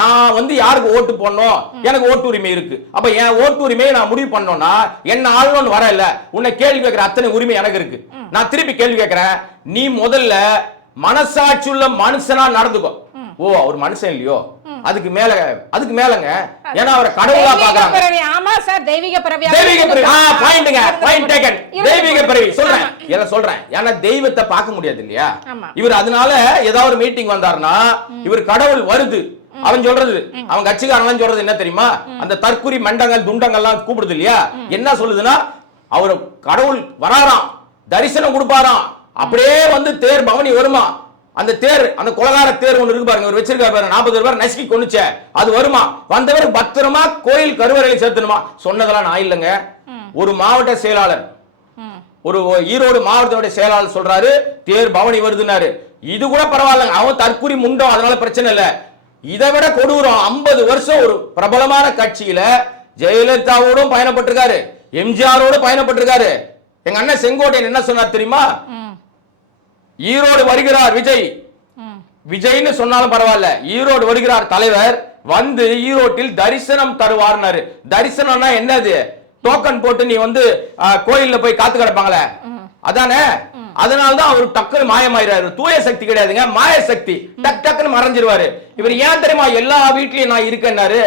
நான் வந்து யாருக்கு ஓட்டு போடணும், எனக்கு ஓட்டு உரிமை இருக்கு. அப்ப என் ஓட்டு உரிமையை நான் முடிவு பண்ணோம்னா என்ன ஆளணும்னு வர இல்ல. உன்னை கேள்வி கேட்கிற அத்தனை உரிமை எனக்கு இருக்கு. நான் திருப்பி கேள்வி கேட்கிறேன். நீ முதல்ல மனசாட்சியுள்ள மனுஷனா நடந்துக்கோ. ஓ அவர் மனுஷன் இல்லையோ, அதுக்கு மேலங்க. ஏன்னா அவரை கடவுளா பாக்குறாங்க. ஆமா சார், தெய்வீக பிறவி. தெய்வீக பிறவி. பாயிண்ட்ங்க. Point taken. தெய்வீக பிறவி சொல்றேன். எல்லாம் சொல்றேன். ஏன்னா தெய்வத்தை பார்க்க முடியாது இல்லையா? இவர் அதனால ஏதாவது ஒரு மீட்டிங் வந்தாருன்னா இவர் கடவுள் வருது அவன் சொல்றது, அவன் கட்சிக்காரன் சொல்றது என்ன தெரியுமா? அந்த தற்குறி மண்டங்கள் துண்டங்கள்லாம் கூப்பிடுது இல்லையா? என்ன சொல்லுதுன்னா அவர் கடவுள் வராராம், தரிசனம் கொடுப்பாராம், அப்படியே வந்து தேர் பவனி வருமா, அந்த தேர், அந்த கொலகார தேர் ஒன்று இருக்கு பாருங்க, ஒரு வச்சிருக்காரு பாருங்க, 40 பேர் நசுக்கி கொண்டுச்ச, அது வருமா, வந்தவர் பத்திரமா கோயில் கருவறையில் சேர்த்தணுமா. சொன்னதெல்லாம் நான் இல்லைங்க. ஒரு மாவட்ட செயலாளர், ஒரு ஈரோடு மாவட்டத்தோட செயலாளர் சொல்றாரு தேர் பவனி வருதுன்னாரு. இது கூட பரவாயில்ல, அவன் தற்குறி முண்டோம், அதனால பிரச்சனை இல்ல. இதை விட கொடூரம், 50 வருஷம் ஒரு பிரபலமான கட்சியில ஜெயலலிதாவோடும் பயணப்பட்டிருக்காரு, எம்ஜிஆரோடு பயணப்பட்டிருக்காரு. எங்க அண்ணன் செங்கோட்டையன் என்ன சொன்னார் தெரியுமா? ஈரோடு வருகிறார் விஜய், விஜய்னு சொன்னாலும் பரவாயில்ல, ஈரோடு வருகிறார் தலைவர், வந்து ஈரோட்டில் தரிசனம் தருவார்னாரு. தரிசனம்னா என்னது? டோக்கன் போட்டு நீ வந்து கோயில்ல போய் காத்து கிடப்பாங்களே அதானே. அதனால்தான் அவர் டக்குன்னு மாயமாயிராரு. தூய சக்தி கிடையாதுங்க, மாய சக்தி. டக் டக்குன்னு மறைஞ்சிருவாரு. இவர் ஏன் தெரியுமா எல்லா வீட்லயும் நான் இருக்கேன்னாரு?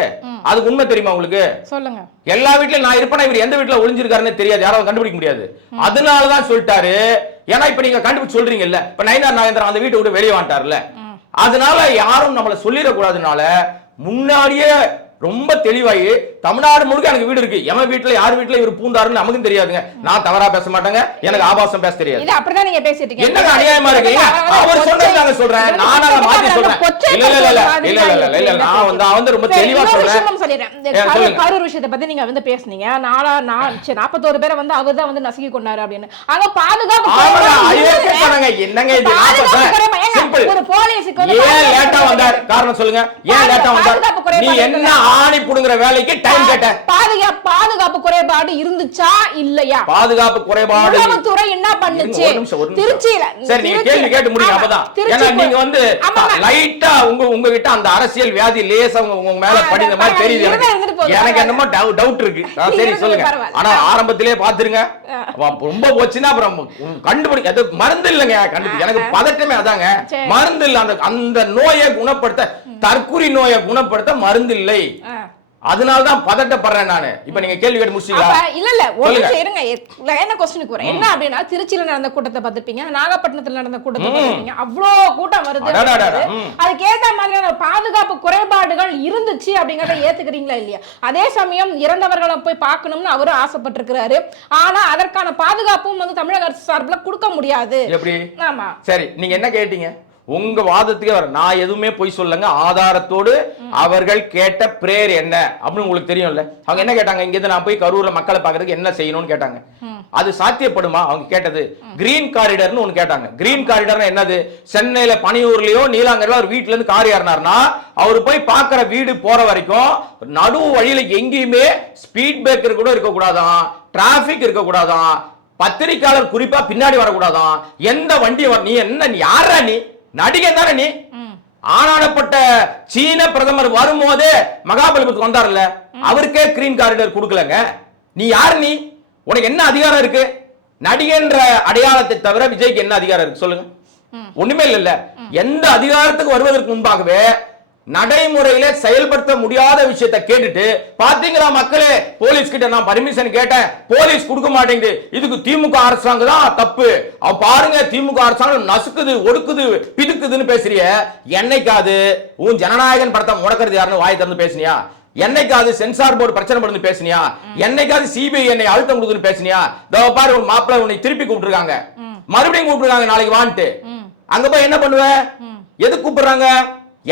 அதுக்கு உண்மை தெரியுமா உங்களுக்கு? சொல்லுங்க. எல்லா வீட்லயும் நான் இருப்பேன், இவர் எந்த வீட்டுல ஒளிஞ்சிருக்காருன்னு தெரியாது, யாராவது கண்டுபிடிக்க முடியாது. அதனாலதான் சொல்லிட்டாரு. ஏன்னா இப்ப நீங்க கண்டுபிடிச்சு சொல்றீங்கல்ல, இப்ப நயினார் நாகேந்திரன் அந்த வீட்டை விட்டு வெளியே வந்துட்டார்ல, அதனால யாரும் நம்மள சொல்லிடக்கூடாதுனால முன்னாடியே ரொம்ப தெளிவாயி தமிழ்நாடு முழுக்க எனக்கு வீடு இருக்கு, எவன் வீட்டுல யார் வீட்டுல இவர் பூந்தாருன்னு நமக்கும் தெரியாதுங்க. நான் தவறா பேச மாட்டேங்க, எனக்கு ஆபாசம் பேச தெரியாது. இது அப்படிதான் நீங்க பேசிட்டு இருக்கீங்க. என்னங்க அநியாயமா இருக்கீங்க? அவர் சொல்றது நான் சொல்றேன், நானா மாத்தி சொல்றேன். இல்ல நான் வந்து ரொம்ப தெளிவா சொல்றேன். கரூர் விஷயத்தை பத்தி நீங்க வந்து பேசுனீங்க. 41 பேரை வந்து அவர் தான் வந்து நசுக்கி கொண்டாரு அப்படின்னு. அங்க பாதுகாப்பு என்னங்க இது? ஒரு போலீஸுக்கு ஏன் லேட்டா வந்தார்? காரணம் சொல்லுங்க. ஏன் லேட்டா வந்தார்? குறைபாடு என்ன ஆணி புடுங்குற வேலைக்கு டைம் கேட்ட? பாதுகாப்பு குறைபாடு இருந்துச்சா இல்லையா? பாதுகாப்பு குறைபாடு உளவுத்துறை என்ன பண்ணுச்சு திருச்சியில? சரி, நீங்க கேள்வி கேட்டு முடியுங்க. அப்பதான் ஏன்னா நீங்க வந்து லைட்டா உங்ககிட்ட அந்த அரசியல் வியாதி லேசா உங்க மேல படிந்த மாதிரி தெரியுது. எனக்கு என்னமோ டவுட் இருக்கு. சரி சொல்லுங்க. ஆனா ஆரம்பத்திலே பாத்துருங்க, ரொம்ப போச்சுன்னா அப்புறம் கண்டுபிடிக்க அது மருந்து இல்லைங்க. எனக்கு பதட்டமே அதாங்க, மருந்து இல்ல. அந்த நோயை குணப்படுத்த, தற்குறி நோயை குணப்படுத்த மருந்து இல்லை. அதனாலதான் பதட்டப்படுறேன் நானு. இப்ப நீங்க கேள்வி கேட்டு முடிச்சீங்களா? இல்ல ஒண்ணு இருங்க, என்ன கொஸ்டினுக்கு வரேன். என்ன அப்படின்னா திருச்சியில நடந்த கூட்டத்தை பார்த்திருப்பீங்க, நாகப்பட்டினத்துல நடந்த கூட்டத்தை பார்த்திருப்பீங்க. அவ்வளோ கூட்டம் வருது. அதுக்கு ஏத்த மாதிரியான பாதுகாப்பு குறைபாடுகள் இருந்துச்சு அப்படிங்கறத ஏத்துக்கிறீங்களா இல்லையா? அதே சமயம் இறந்தவர்களை போய் பார்க்கணும்னு அவரும் ஆசைப்பட்டிருக்கிறாரு. ஆனா அதற்கான பாதுகாப்பும் வந்து தமிழக அரசு சார்பில் கொடுக்க முடியாது. எப்படி? ஆமா, சரி, நீங்க என்ன கேட்டீங்க? உங்க வாதத்துக்கு வர நான் எதுவுமே போய் சொல்லுங்க, ஆதாரத்தோடு அவர்கள் கேட்ட பிரேயர் என்ன அப்படின்னு உங்களுக்கு தெரியும்ல. அவங்க என்ன கேட்டாங்க? இங்க இருந்து நான் போய் கரூர்ல மக்களை பாக்குறதுக்கு என்ன செய்யணும்னு கேட்டாங்க. அது சாத்தியப்படுமா? அவங்க கேட்டது கிரீன் காரிடர்னு ஒண்ணு கேட்டாங்க. கிரீன் காரிடர்னா என்னது? சென்னையில பனியூர்லயோ நீலாங்கரையில ஒரு வீட்டுல இருந்து கார் ஏறினார்னா அவர் போய் பாக்குற வீடு போற வரைக்கும் நடு வழியில எங்கேயுமே ஸ்பீட் பிரேக்கர் கூட இருக்க கூடாதான், டிராபிக் இருக்க கூடாதான், பத்திரிகையாளர் குறிப்பா பின்னாடி வரக்கூடாதான், எந்த வண்டி நீ என்ன யாரா நீ நடிகை தானே நீ? ஆனானப்பட்ட சீன பிரதமர் வரும்போது மகாபலிபுரத்துக்கு வந்தார்ல, அவருக்கே கிரீன் காரிடர் கொடுக்கலங்க. நீ யார்? நீ உனக்கு என்ன அதிகாரம் இருக்கு? நடிகன்ற அடையாளத்தை தவிர விஜய்க்கு என்ன அதிகாரம் இருக்கு சொல்லுங்க? ஒண்ணுமே இல்ல. எந்த அதிகாரத்துக்கு வருவதற்கு முன்பாகவே நடைமுறையில செயல்படுத்த முடியாத விஷயத்தை கேட்டுட்டு பாத்தீங்களா மக்களே, போலீஸ் கிட்ட நான் பர்மிஷன் கேட்டேன், போலீஸ் கொடுக்க மாட்டேங்குது, இதுக்கு திமுக அரசாங்கம் தான் தப்பு, பாருங்க திமுக அரசாங்கம் நசுக்குது, ஒடுக்குது, பிதுக்குதுன்னு பேசுறிய. என்னைக்காது உன் ஜனநாயகன் படத்தை முடக்கிறது யாருன்னு வாய் திறந்து பேசினியா? என்னைக்காவது சென்சார் போர்டு பிரச்சனை பண்ணி பேசினியா? என்னைக்காவது சிபிஐ என்னை அழுத்தம் கொடுக்குன்னு பேசினியா? பாரு உன் மாப்பிள்ள உன்னை திருப்பி கூப்பிட்டுருக்காங்க, மறுபடியும் கூப்பிட்டுருக்காங்க நாளைக்கு வான்ட்டு. அங்க போய் என்ன பண்ணுவ? எது கூப்பிடுறாங்க?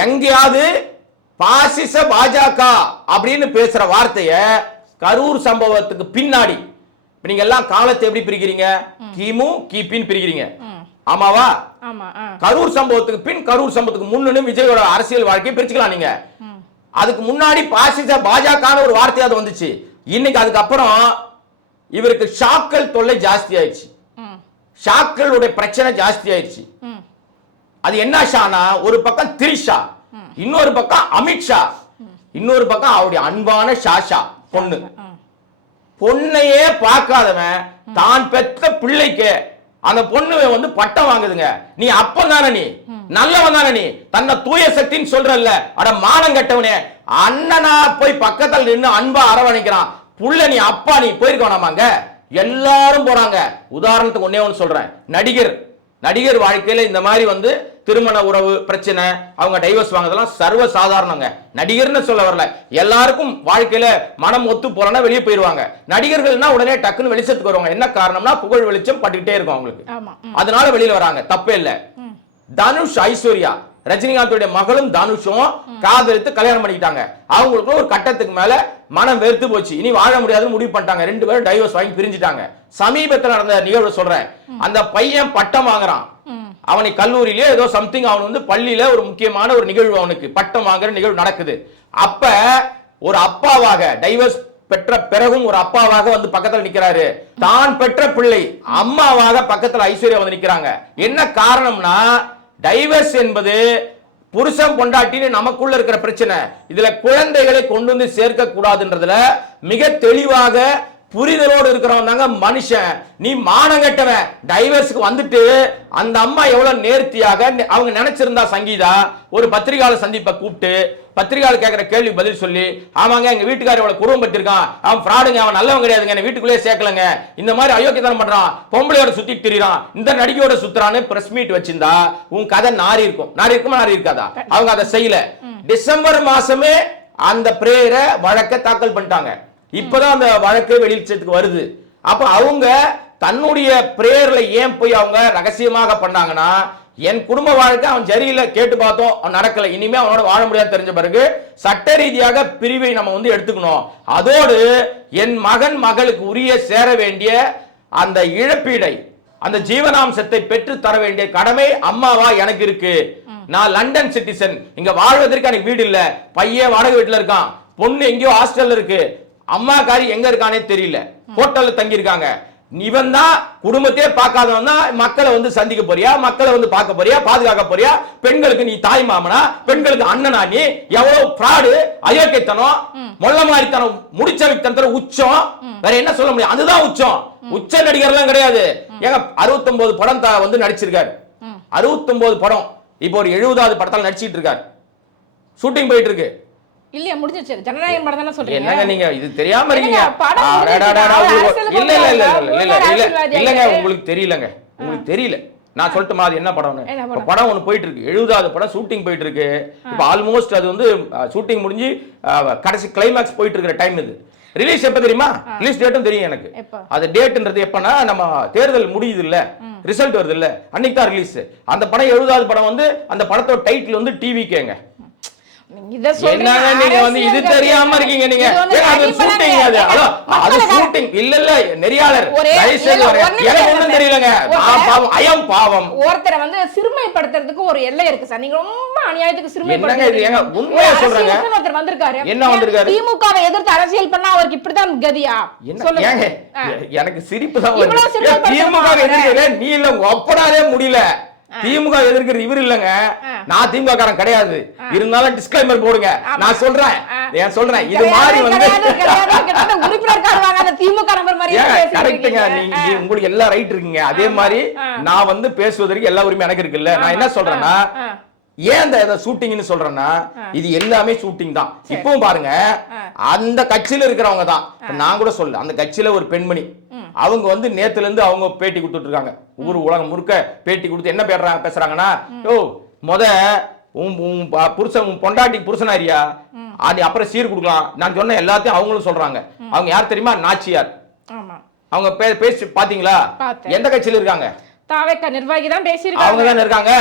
எங்கேயாவது பாசிச பாஜக அப்படின்னு பேசுற வார்த்தைய கரூர் சம்பவத்துக்கு பின்னாடி நீங்க எல்லாம் காலத்தை எப்படி பிரிக்கிறீங்க? கிமு கிபின்னு பிரிக்கிறீங்க, ஆமாவா? கரூர் சம்பவத்துக்கு பின், கரூர் சம்பவத்துக்கு முன்னு விஜயோட அரசியல் வாழ்க்கையை பிரிச்சுக்கலாம் நீங்க. அதுக்கு முன்னாடி பாசிச பாஜக ஒரு வார்த்தையாவது வந்துச்சு. இன்னைக்கு அதுக்கப்புறம் இவருக்கு ஷாக்கள் தொல்லை ஜாஸ்தி ஆயிடுச்சு, ஷாக்களுடைய பிரச்சனை ஜாஸ்தி ஆயிடுச்சு. அது என்ன ஷானா? ஒரு பக்கம் திரிஷா, இன்னொரு பக்கம் அமித்ஷா, இன்னொரு பக்கம் அவருடைய அன்பான ஷாஷா பொண்ணு. பொண்ணையே பார்க்காதவன் தான் பெற்ற பிள்ளைக்கு அந்த பொண்ணு வந்து பட்டம் வாங்குதுங்க. நீ அப்பன் தானே? நீ நல்லவன் தானே? நீ தன்னை தூய சக்தின்னு சொல்றல்ல, அட மானம் கட்டவனே. அண்ணனா போய் பக்கத்தில் நின்று அன்பா அரவணைக்கிறான் புள்ள. நீ அப்பா, நீ போயிருக்கோனாமாங்க? எல்லாரும் போறாங்க. உதாரணத்துக்கு ஒன்னே ஒன்னு சொல்றேன், நடிகர் வாழ்க்கையில இந்த மாதிரி வந்து திருமண உறவு பிரச்சனை, அவங்க டைவர்ஸ் வாங்குறதெல்லாம் சர்வ சாதாரணங்க. நடிகர்னு சொல்ல வரல, எல்லாருக்கும் வாழ்க்கையில மனம் ஒத்து போறனா வெளியே போயிருவாங்க. நடிகர்கள்னா உடனே டக்குன்னு வெளிச்சத்துக்கு வருவாங்க. என்ன காரணம்னா புகழ் வெளிச்சம் பட்டுக்கிட்டே இருக்கும் அவங்களுக்கு, அதனால வெளியில வராங்க, தப்பே இல்ல. தனுஷ் ஐஸ்வர்யா, ரஜினிகாந்தோட மகளும் தனுஷும் காதலித்து கல்யாணம் பண்ணிக்கிட்டாங்க. அவங்களுக்கு ஒரு கட்டத்துக்கு மேல மனம் வெறுத்து போச்சு, இனி வாழ முடியாதுன்னு முடிவு பண்ணிட்டாங்க. 2 பேரும் டைவர்ஸ் வாங்கி பிரிஞ்சுட்டாங்க. சமீபத்தில் நடந்த நிகழ்வு சொல்றேன். அந்த பையன் பட்டம் வாங்குறான், அவனை கல்லூரியிலே ஏதோ சம்திங், அவன் வந்து பள்ளியில ஒரு முக்கியமான ஒரு நிகழ்வு, அவனுக்கு பட்டம் வாங்குற நிகழ்வு நடக்குது. அப்ப ஒரு அப்பாவாக, டைவர்ஸ் பெற்ற பிறகும் ஒரு அப்பாவாக வந்து பக்கத்துல நிக்கிறாரு. தான் பெற்ற பிள்ளை அம்மாவாக பக்கத்துல ஐஸ்வர்யா வந்து நிக்கிறாங்க. என்ன காரணம்னா, டைவர்ஸ் என்பது புருஷன் பொண்டாட்டின்னு நமக்குள்ள இருக்கிற பிரச்சனை. இதுல குழந்தைகளை கொண்டு வந்து சேர்க்க கூடாதுன்றதுல மிக தெளிவாக புரிதலோடு இருக்கிறவன் தாங்க மனுஷன். நீ மானங்கட்டவன். டைவர்ஸ்க்கு வந்துட்டு அந்த அம்மா எவ்வளவு நேர்த்தியாக அவங்க நினைச்சிருந்தா சங்கீதா ஒரு பத்திரிகையாளர் சந்திப்பை கூப்பிட்டு பத்திரிகையாளர் கேட்கிற கேள்வி பதில் சொல்லி, ஆமாங்க எங்க வீட்டுக்காரர் எவ்வளவு குடும்பம் பட்டிருக்கான், அவன் ஃப்ராடுங்க, அவன் நல்லவன் கிடையாதுங்க, என்ன வீட்டுக்குள்ளே சேர்க்கலங்க, இந்த மாதிரி அயோக்கியத்தனம் பண்றான், பொம்பளையோட சுத்திட்டு திரிறான், இந்த நடிகையோட சுத்துறான்னு பிரஸ் மீட் வச்சிருந்தா உன் கதை நாரி இருக்கும். நாரி இருக்குமா? நாரி இருக்காதா? அவங்க அதை செய்யல. டிசம்பர் மாசமே அந்த பிரேயரை வழக்க தாக்கல் பண்ணிட்டாங்க. இப்பதான் அந்த வழக்கு வெளிச்சத்துக்கு வருது. அப்ப அவங்க தன்னுடைய பிரேயர்ல ஏன் போய் அவங்க ரகசியமாக பண்ணாங்கன்னா, என் குடும்ப வாழ்க்கை அவன் சரியில்லை, கேட்டு பார்த்தோம், அவன் நடக்கல, இனிமே அவனோட வாழ முடியாது தெரிஞ்ச பிறகு சட்ட ரீதியாக பிரிவை நம்ம வந்து எடுத்துக்கணும். அதோடு என் மகன் மகளுக்கு உரிய சேர வேண்டிய அந்த இழப்பீடை அந்த ஜீவனாம்சத்தை பெற்று தர வேண்டிய கடமை அம்மாவா எனக்கு இருக்கு. நான் லண்டன் சிட்டிசன், இங்க வாழ்வதற்கு எனக்கு வீடு இல்ல, பையன் வாடகை வீட்டுல இருக்கான், பொண்ணு எங்கேயோ ஹாஸ்டல்ல இருக்கு, அம்மாக்காரி எங்க இருக்கானே தெரியல, ஹோட்டல்ல தங்கி இருக்காங்க. இவன் தான் குடும்பத்தையே பார்க்காதவன் தான் மக்களை வந்து சந்திக்க போறியா, மக்களை வந்து பார்க்க போறியா, பாதுகாக்க போறியா? பெண்களுக்கு நீ தாய் மாமனா, பெண்களுக்கு அண்ணனா? நீ எவ்வளவு ஃப்ராடு, அயோக்கியத்தனம், மொள்ள மாதிரித்தனம், முடிச்சவித்தனம் உச்சம். வேற என்ன சொல்ல முடியும்? அதுதான் உச்சம். உச்ச நடிகர்லாம் கிடையாது. ஏங்க 69 படம் வந்து நடிச்சிருக்காரு. 69 படம். இப்போ ஒரு 70வது படத்தால் நடிச்சிட்டு இருக்காரு. ஷூட்டிங் போயிட்டு இருக்கு. இல்லையா, முடிஞ்சிருச்சு. ஜனநாயகன் படம் தானே சொல்றீங்க? என்னங்க நீங்க இது தெரியாம இருக்கீங்க? இல்லங்க உங்களுக்கு தெரியலங்க, உங்களுக்கு தெரியல. நான் சொல்லட்டுமா அது என்ன படம்னு? படம் ஒன்று போயிட்டு இருக்கு, 70வது படம் ஷூட்டிங் போயிட்டு இருக்கு. இப்போ ஆல்மோஸ்ட் அது வந்து ஷூட்டிங் முடிஞ்சு கடைசி கிளைமேக்ஸ் போயிட்டு இருக்கிற டைம் இது. ரிலீஸ் எப்ப தெரியுமா? ரிலீஸ் டேட்டும் தெரியும் எனக்கு. அது டேட்ன்றது எப்பனா நம்ம தேர்தல் முடியுது இல்ல, ரிசல்ட் வருது இல்ல, அன்னைக்கு தான் ரிலீஸ். அந்த படம் 70வது படம் வந்து அந்த படத்தோட டைட்டில் வந்து டிவிக்கேங்க. என்னங்க நீங்க வந்து இது தெரியாம இருக்கீங்க? நீங்க அது ஷூட்டிங், அது ஷூட்டிங் இல்ல இல்ல நெறியாளர் எனக்கு ஒண்ணும் தெரியலங்க. பாவம், அயம் பாவம். ஒருத்தரை வந்து சிறுமைப்படுத்துறதுக்கு ஒரு எல்லை இருக்கு சார். நீங்க ரொம்ப அநியாயத்துக்கு சிறுமைப்படுத்துறீங்க. உண்மையா சொல்றேங்க. ஒருத்தர் வந்திருக்காரு, என்ன வந்திருக்காரு? திமுகவை எதிர்த்து அரசியல் பண்ணா அவருக்கு இப்படிதான் கதியா? சொல்லுங்க. எனக்கு சிரிப்பு தான் வருது. திமுக எதிர்க்கிற நீ இல்ல, உங்க அப்பனாரே முடியல. திமுக எதிர்க்கிற இவர் இல்லங்க, நான் திமுக காரன் கிடையாது. இருந்தாலும் டிஸ்க்ளைமர் போடுங்க. நான் சொல்றேன், இது மாதிரி வந்து உறுப்பினர் கார்டு வாங்காத திமுக நம்பர் மாதிரி கரெக்ட்டுங்க. நீங்க உங்களுக்கு எல்லா ரைட் இருக்குங்க. அதே மாதிரி நான் வந்து பேசுவதற்கு எல்லா உரிமையும் எனக்கு இருக்குல்ல. நான் என்ன சொல்றேன்னா, ஏன் இந்த ஷூட்டிங்னு சொல்றேன்னா, இது எல்லாமே ஷூட்டிங் தான். இப்பவும் பாருங்க, அந்த கட்சியில இருக்கிறவங்க தான். நான் கூட சொல்ல, அந்த கட்சியில ஒரு பெண்மணி, அவங்க வந்து நேத்துல இருந்து அவங்க பேட்டி கொடுத்துட்டு இருக்காங்க. ஊர் உலகம் முழுக்க பேட்டி கொடுத்து என்ன பேசுறாங்கன்னா, புருஷன் பொண்டாட்டி புருஷனாரியா, அது அப்புறம் சீர் கொடுக்கலாம். நான் சொன்ன எல்லாத்தையும் அவங்களும் சொல்றாங்க. அவங்க யார் தெரியுமா? நாச்சியார். அவங்க பேசி பாத்தீங்களா? எந்த கட்சியில இருக்காங்க? தாவேக்கா நிர்வாகி தான் பேசியிருக்காங்க. அவங்க தான் இருக்காங்க.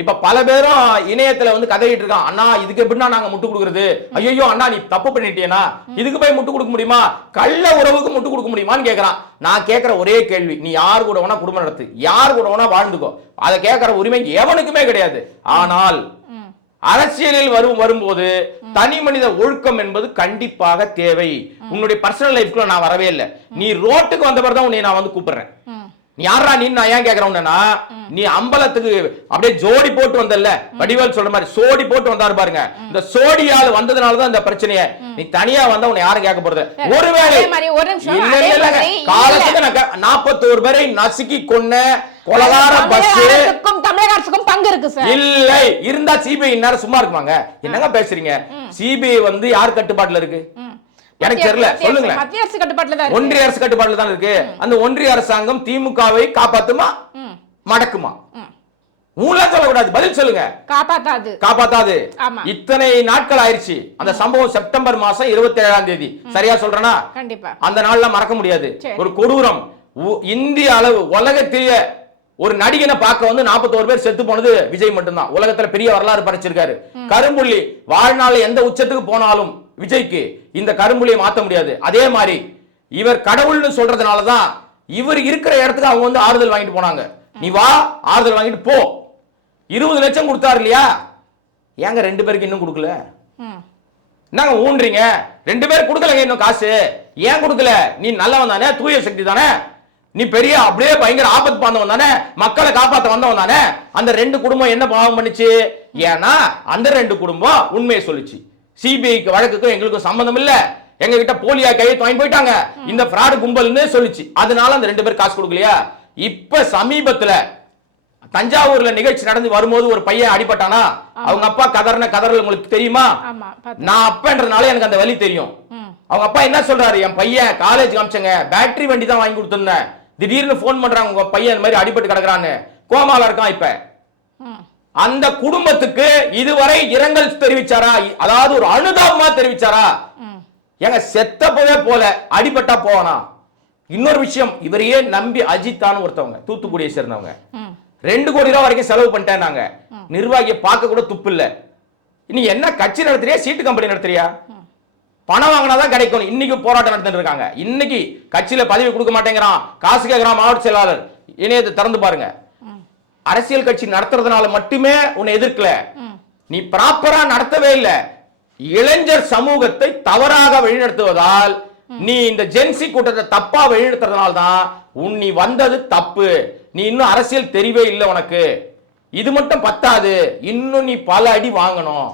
இப்ப பல பேரும் இணையத்துல வந்து கதையிட்டு இருக்கான். அண்ணா இதுக்கு எப்படின்னா நாங்க முட்டு கொடுக்கறது? ஐயோ அண்ணா நீ தப்பு பண்ணிட்டேனா, இதுக்கு போய் முட்டு கொடுக்க முடியுமா? கள்ள உறவுக்கு முட்டு கொடுக்க முடியுமான்னு கேக்குறான். நான் கேட்கிற ஒரே கேள்வி, நீ யார் கூட வேணா குடும்பம் நடத்து, யார் கூட வேணா வாழ்ந்துக்கோ, அதை கேட்கிற உரிமை எவனுக்குமே கிடையாது. ஆனால் அரசியலில் வரும்போது தனி மனித ஒழுக்கம் என்பது கண்டிப்பாக தேவை. உன்னுடைய பர்சனல் லைஃப்ல நான் வரவே இல்லை. நீ ரோட்டுக்கு வந்த பிறகு உன்னை நான் வந்து கூப்பிடுறேன். நீ யாரா நீ? நான் ஏன் கேக்குறேன்னா, நீ அம்பலத்துக்கு அப்படியே ஜோடி போட்டு வந்தல்ல, வடிவேல் சொல்ற மாதிரி சோடி போட்டு வந்தாரு பாருங்க. இந்த சோடியால் வந்ததுனாலதான் இந்த பிரச்சனையே. நீ தனியா வந்தா உன்னை யாரும் கேட்க போறது? ஒருவேளை காலத்துக்கு 41 பேரை நசுக்கி கொன்ன கொலகார பஸ் தமிழக அரசுக்கும் பங்கு இருக்கு சார். இல்லை இருந்தா சிபிஐ நேரம் சும்மா இருக்குமாங்க? என்னங்க பேசுறீங்க? சிபிஐ வந்து யார் கட்டுப்பாட்டுல இருக்கு? எனக்கு தெரியல, சொல்லுங்க. மத்திய அரசு கட்டுப்பாட்டுல தான், ஒன்றிய அரசு கட்டுப்பாட்டுல தான் இருக்கு. அந்த ஒன்றிய அரசாங்கம் திமுகவை காப்பாத்துமா மடக்குமா? ஊழல சொல்லக்கூடாது, பதில் சொல்லுங்க. காப்பாத்தாது. இத்தனை நாட்கள் ஆயிருச்சு. அந்த சம்பவம் செப்டம்பர் மாசம் 27ஆம் தேதி, சரியா சொல்றேனா? கண்டிப்பா அந்த நாள்ல மறக்க முடியாது. ஒரு கொடூரம். இந்திய அளவு உலகத்திலேயே ஒரு நடிகனை பார்க்க வந்து 41 பேர் செத்து போனது விஜய் மட்டும்தான். உலகத்துல பெரிய வரலாறு படைச்சிருக்காரு. கரும்புள்ளி வாழ்நாள் எந்த உச்சத்துக்கு போனாலும் விஜய்க்கு இந்த கரும்புள்ளியை மாத்த முடியாது. அதே மாதிரி இவர் கடவுள்னு சொல்றதுனாலதான் இவர் இருக்கிற இடத்துக்கு அவங்க வந்து ஆறுதல் வாங்கிட்டு போனாங்க. நீ வா, ஆறுதல் வாங்கிட்டு போ. 20 லட்சம் கொடுத்தாரு இல்லையா? ஏங்க 2 பேருக்கு இன்னும் கொடுக்கல? என்னங்க ஊன்றீங்க? 2 பேர் கொடுக்கலங்க இன்னும் காசு. ஏன் கொடுக்கல? நீ நல்லவன் தானே, தூய சக்தி தானே, நீ பெரிய அப்படியே பயங்கர ஆபத்து பாந்தவன் தானே, மக்களை காப்பாத்த வந்தவன் தானே. அந்த 2 குடும்பம் என்ன பாவம் பண்ணுச்சு? ஏன்னா அந்த 2 குடும்பம் உண்மையை சொல்லுச்சு. சிபிஐக்கு வழக்குக்கும் எங்களுக்கும் சம்பந்தம் இல்ல, எங்க கிட்ட போலியா கையெழுத்து வாங்கி போயிட்டாங்க, இந்த ஃப்ராட் கும்பல்னு சொல்லிச்சு. அதனால அந்த 2 பேர் காசு கொடுக்கலையா? இப்ப சமீபத்துல தஞ்சாவூர்ல நிகழ்ச்சி நடந்து வரும்போது ஒரு பையன் அடிபட்டானா, அவங்க அப்பா கதறல் உங்களுக்கு தெரியுமா? நான் அப்பன்றனால எனக்கு அந்த வலி தெரியும். அவங்க அப்பா என்ன சொல்றாரு? என் பையன் காலேஜ் காமிச்சங்க, பேட்டரி வண்டி தான் வாங்கி கொடுத்திருந்தேன், திடீர்னு போன் பண்றாங்க உங்க பையன் இந்த மாதிரி அடிபட்டு கிடக்குறான்னு, கோமால இருக்கான். இப்ப அந்த குடும்பத்துக்கு இதுவரை இரங்கல் தெரிவிச்சாரா? அதாவது ஒரு அனுதாபமா தெரிவிச்சாரா? எங்க செத்தப்பவே போல அடிபட்டா போவானா? இன்னொரு விஷயம், இவரையே நம்பி அஜித்தான்னு ஒருத்தவங்க தூத்துக்குடியை சேர்ந்தவங்க 2 கோடி ரூபாய் வரைக்கும் செலவு பண்ணிட்டேன்னாங்க. நிர்வாகியை பார்க்க கூட துப்பு இல்ல. நீ என்ன கட்சி நடத்துறியா, சீட்டு கம்பெனி நடத்துறியா? பணம் வாங்கினாதான் கிடைக்கும். இன்னைக்கு போராட்டம் நடத்திட்டு இருக்காங்க. இன்னைக்கு கட்சியில பதவி கொடுக்க மாட்டேங்கிறான், காசு கேட்கிறான் மாவட்ட செயலாளர். இணையத்தை திறந்து பாருங்க. அரசியல் கட்சி நடத்துறதுனால மட்டுமே உன்னை எதிர்க்கல, நீ ப்ராப்பரா நடத்தவே இல்லை. இளைஞர் சமூகத்தை தவறாக வழிநடத்துவதால், நீ இந்த ஜென்சி கூட்டத்தை தப்பா வழிநடத்துறதுனால தான் நீ வந்தது தப்பு. நீ இன்னும் அரசியல் தெரியவே இல்லை உனக்கு. இது மட்டும் பத்தாது, இன்னும் நீ பல அடி வாங்கணும்.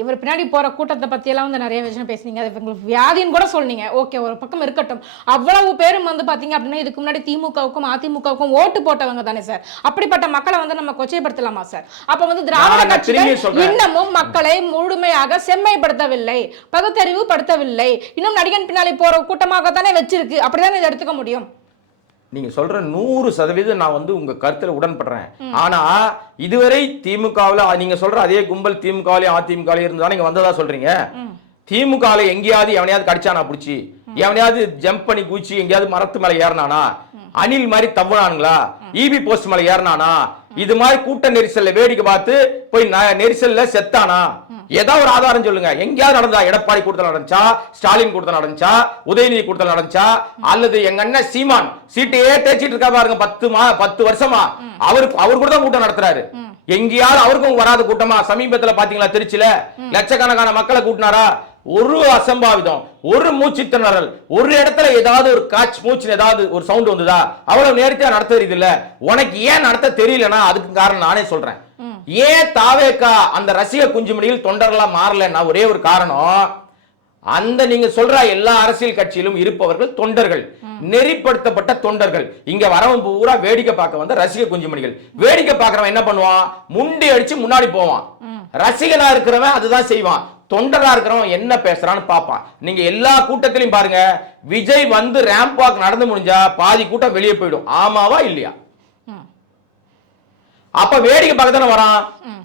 இவர் பின்னாடி போற கூட்டத்தை பத்தி எல்லாம் வந்து நிறைய விஷயம் பேசுனீங்க. அது உங்களுக்கு வியாதின்னு கூட சொன்னீங்க. ஓகே, ஒரு பக்கம் இருக்கட்டும். அவ்வளவு பேரும் வந்து பாத்தீங்க அப்படின்னா இதுக்கு முன்னாடி திமுகவுக்கும் அதிமுகவுக்கும் ஓட்டு போட்டவங்க தானே சார். அப்படிப்பட்ட மக்களை வந்து நம்ம கொச்சைப்படுத்தலாமா சார்? அப்ப வந்து திராவிட கட்சிகள் இன்னமும் மக்களை முழுமையாக செம்மைப்படுத்தவில்லை, பகுத்தறிவு படுத்தவில்லை, இன்னும் நடிகன் பின்னாடி போற கூட்டமாகத்தானே வச்சிருக்கு. அப்படிதானே இதை எடுத்துக்க முடியும். நீங்க சொல்ற 100% நான் வந்து உங்க கருத்துல உடன்படுறேன். ஆனா இதுவரை திமுகவுல நீங்க சொல்ற அதே கும்பல் திமுகவிலே அதிமுகவிலே இருந்தா நீங்க வந்ததா சொல்றீங்க. திமுகல எங்கேயாவது எவனையாவது கடிச்சானா புடிச்சு, எவனையாவது ஜம்ப் பண்ணி குச்சி எங்கேயாவது மரத்து மேல ஏறினானா, அணில் மாதிரி தவறானுங்களா, ஈபி போஸ்ட் மேல ஏறினானா, இது மாதிரி கூட்ட நெரிசல்ல வேடிக்கை பார்த்து போய் நெரிசல்ல செத்தானா? ஏதாவது ஒரு ஆதாரம் சொல்லுங்க. எங்கேயாவது நடந்தா? எடப்பாடி கூட்டத்தில் நடந்துச்சா, ஸ்டாலின் கூட்டத்தில் நடந்துச்சா, உதயநிதி கூட்டத்தில் நடந்துச்சா, அல்லது எங்க அண்ணன் சீமான் சீட்டையே தேய்ச்சிட்டு இருக்கா பாருங்க 10 வருஷமா, அவர் கூட தான் கூட்டம் நடத்துறாரு. எங்கேயாவது அவருக்கும் வராத கூட்டமா? சமீபத்துல பாத்தீங்களா திருச்சியில லட்சக்கணக்கான மக்களை கூட்டினாரா? ஒரு அசம்பாவிதம், ஒரு மூச்சு திணறல், ஒரு இடத்துல ஏதாவது ஒரு காட்ச் மூச்சு ஏதாவது ஒரு சவுண்ட் வந்ததா? அவ்வளவு நேரத்தையா நடத்த தெரியுது இல்ல. உனக்கு ஏன் நடத்த தெரியலன்னா அதுக்கு காரணம் நானே சொல்றேன். ஏன் தாவேக்கா அந்த ரசிக குஞ்சுமணியில் தொண்டர்களா மாறலன்னா ஒரே ஒரு காரணம், அந்த நீங்க சொல்ற எல்லா அரசியல் கட்சியிலும் இருப்பவர்கள் தொண்டர்கள், நெறிப்படுத்தப்பட்ட தொண்டர்கள். இங்க வரவன் பூரா வேடிக்கை பார்க்க வந்த ரசிக குஞ்சுமணிகள். வேடிக்கை பார்க்கறவன் என்ன பண்ணுவான்? முண்டி அடிச்சு முன்னாடி போவான். ரசிகனா இருக்கிறவன் அதுதான் செய்வான். தொண்டரா இருக்கிறவன் என்ன பேசுறான்னு பாப்பான். நீங்க எல்லா கூட்டத்திலையும் பாருங்க, விஜய் வந்து ரேம்ப் வாக் நடந்து முடிஞ்சா பாதி கூட்டம் வெளியே போயிடும். ஆமாவா இல்லையா? அப்ப வேடிக்கை பார்க்க தானே வரான்.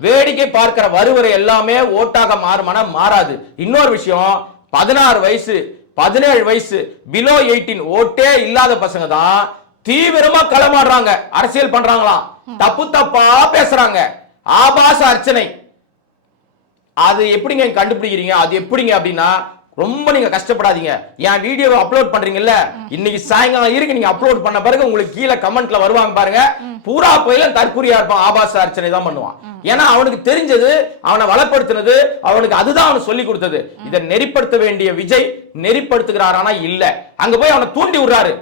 வேடிக்கை பார்க்கிற வருவரை எல்லாமே ஓட்டாக மாறுமானா மாறாது. இன்னொரு விஷயம், 16 வயசு 17 வயசு பிலோ 18 ஓட்டே இல்லாத பசங்க தான் தீவிரமா களமாடுறாங்க, அரசியல் பண்றாங்களாம், தப்பு தப்பா பேசுறாங்க, ஆபாச அர்ச்சனை. அது எப்படிங்க கண்டுபிடிக்கிறீங்க? அது எப்படிங்க அப்படின்னா, ரொம்ப நீங்க கஷ்டப்படாதீங்க. என் வீடியோவை அப்லோட் பண்றீங்கல்ல, இன்னைக்கு சாயங்காலம் இருக்கு, நீங்க அப்லோட் பண்ண பிறகு உங்களுக்கு கீழே கமெண்ட்ல வருவாங்க பாருங்க, பூரா போயில தற்கூரியா இருப்பான், ஆபாச அர்ச்சனை தான் பண்ணுவான். ஏன்னா அவனுக்கு தெரிஞ்சது, அவனை வளப்படுத்தினது, அவனுக்கு அதுதான் அவனுக்கு சொல்லி கொடுத்தது. இதை நெறிப்படுத்த வேண்டிய விஜய் நெறிப்படுத்துகிறாரானா இல்ல, அங்க போய் அவனை தூண்டி விடுறாரு.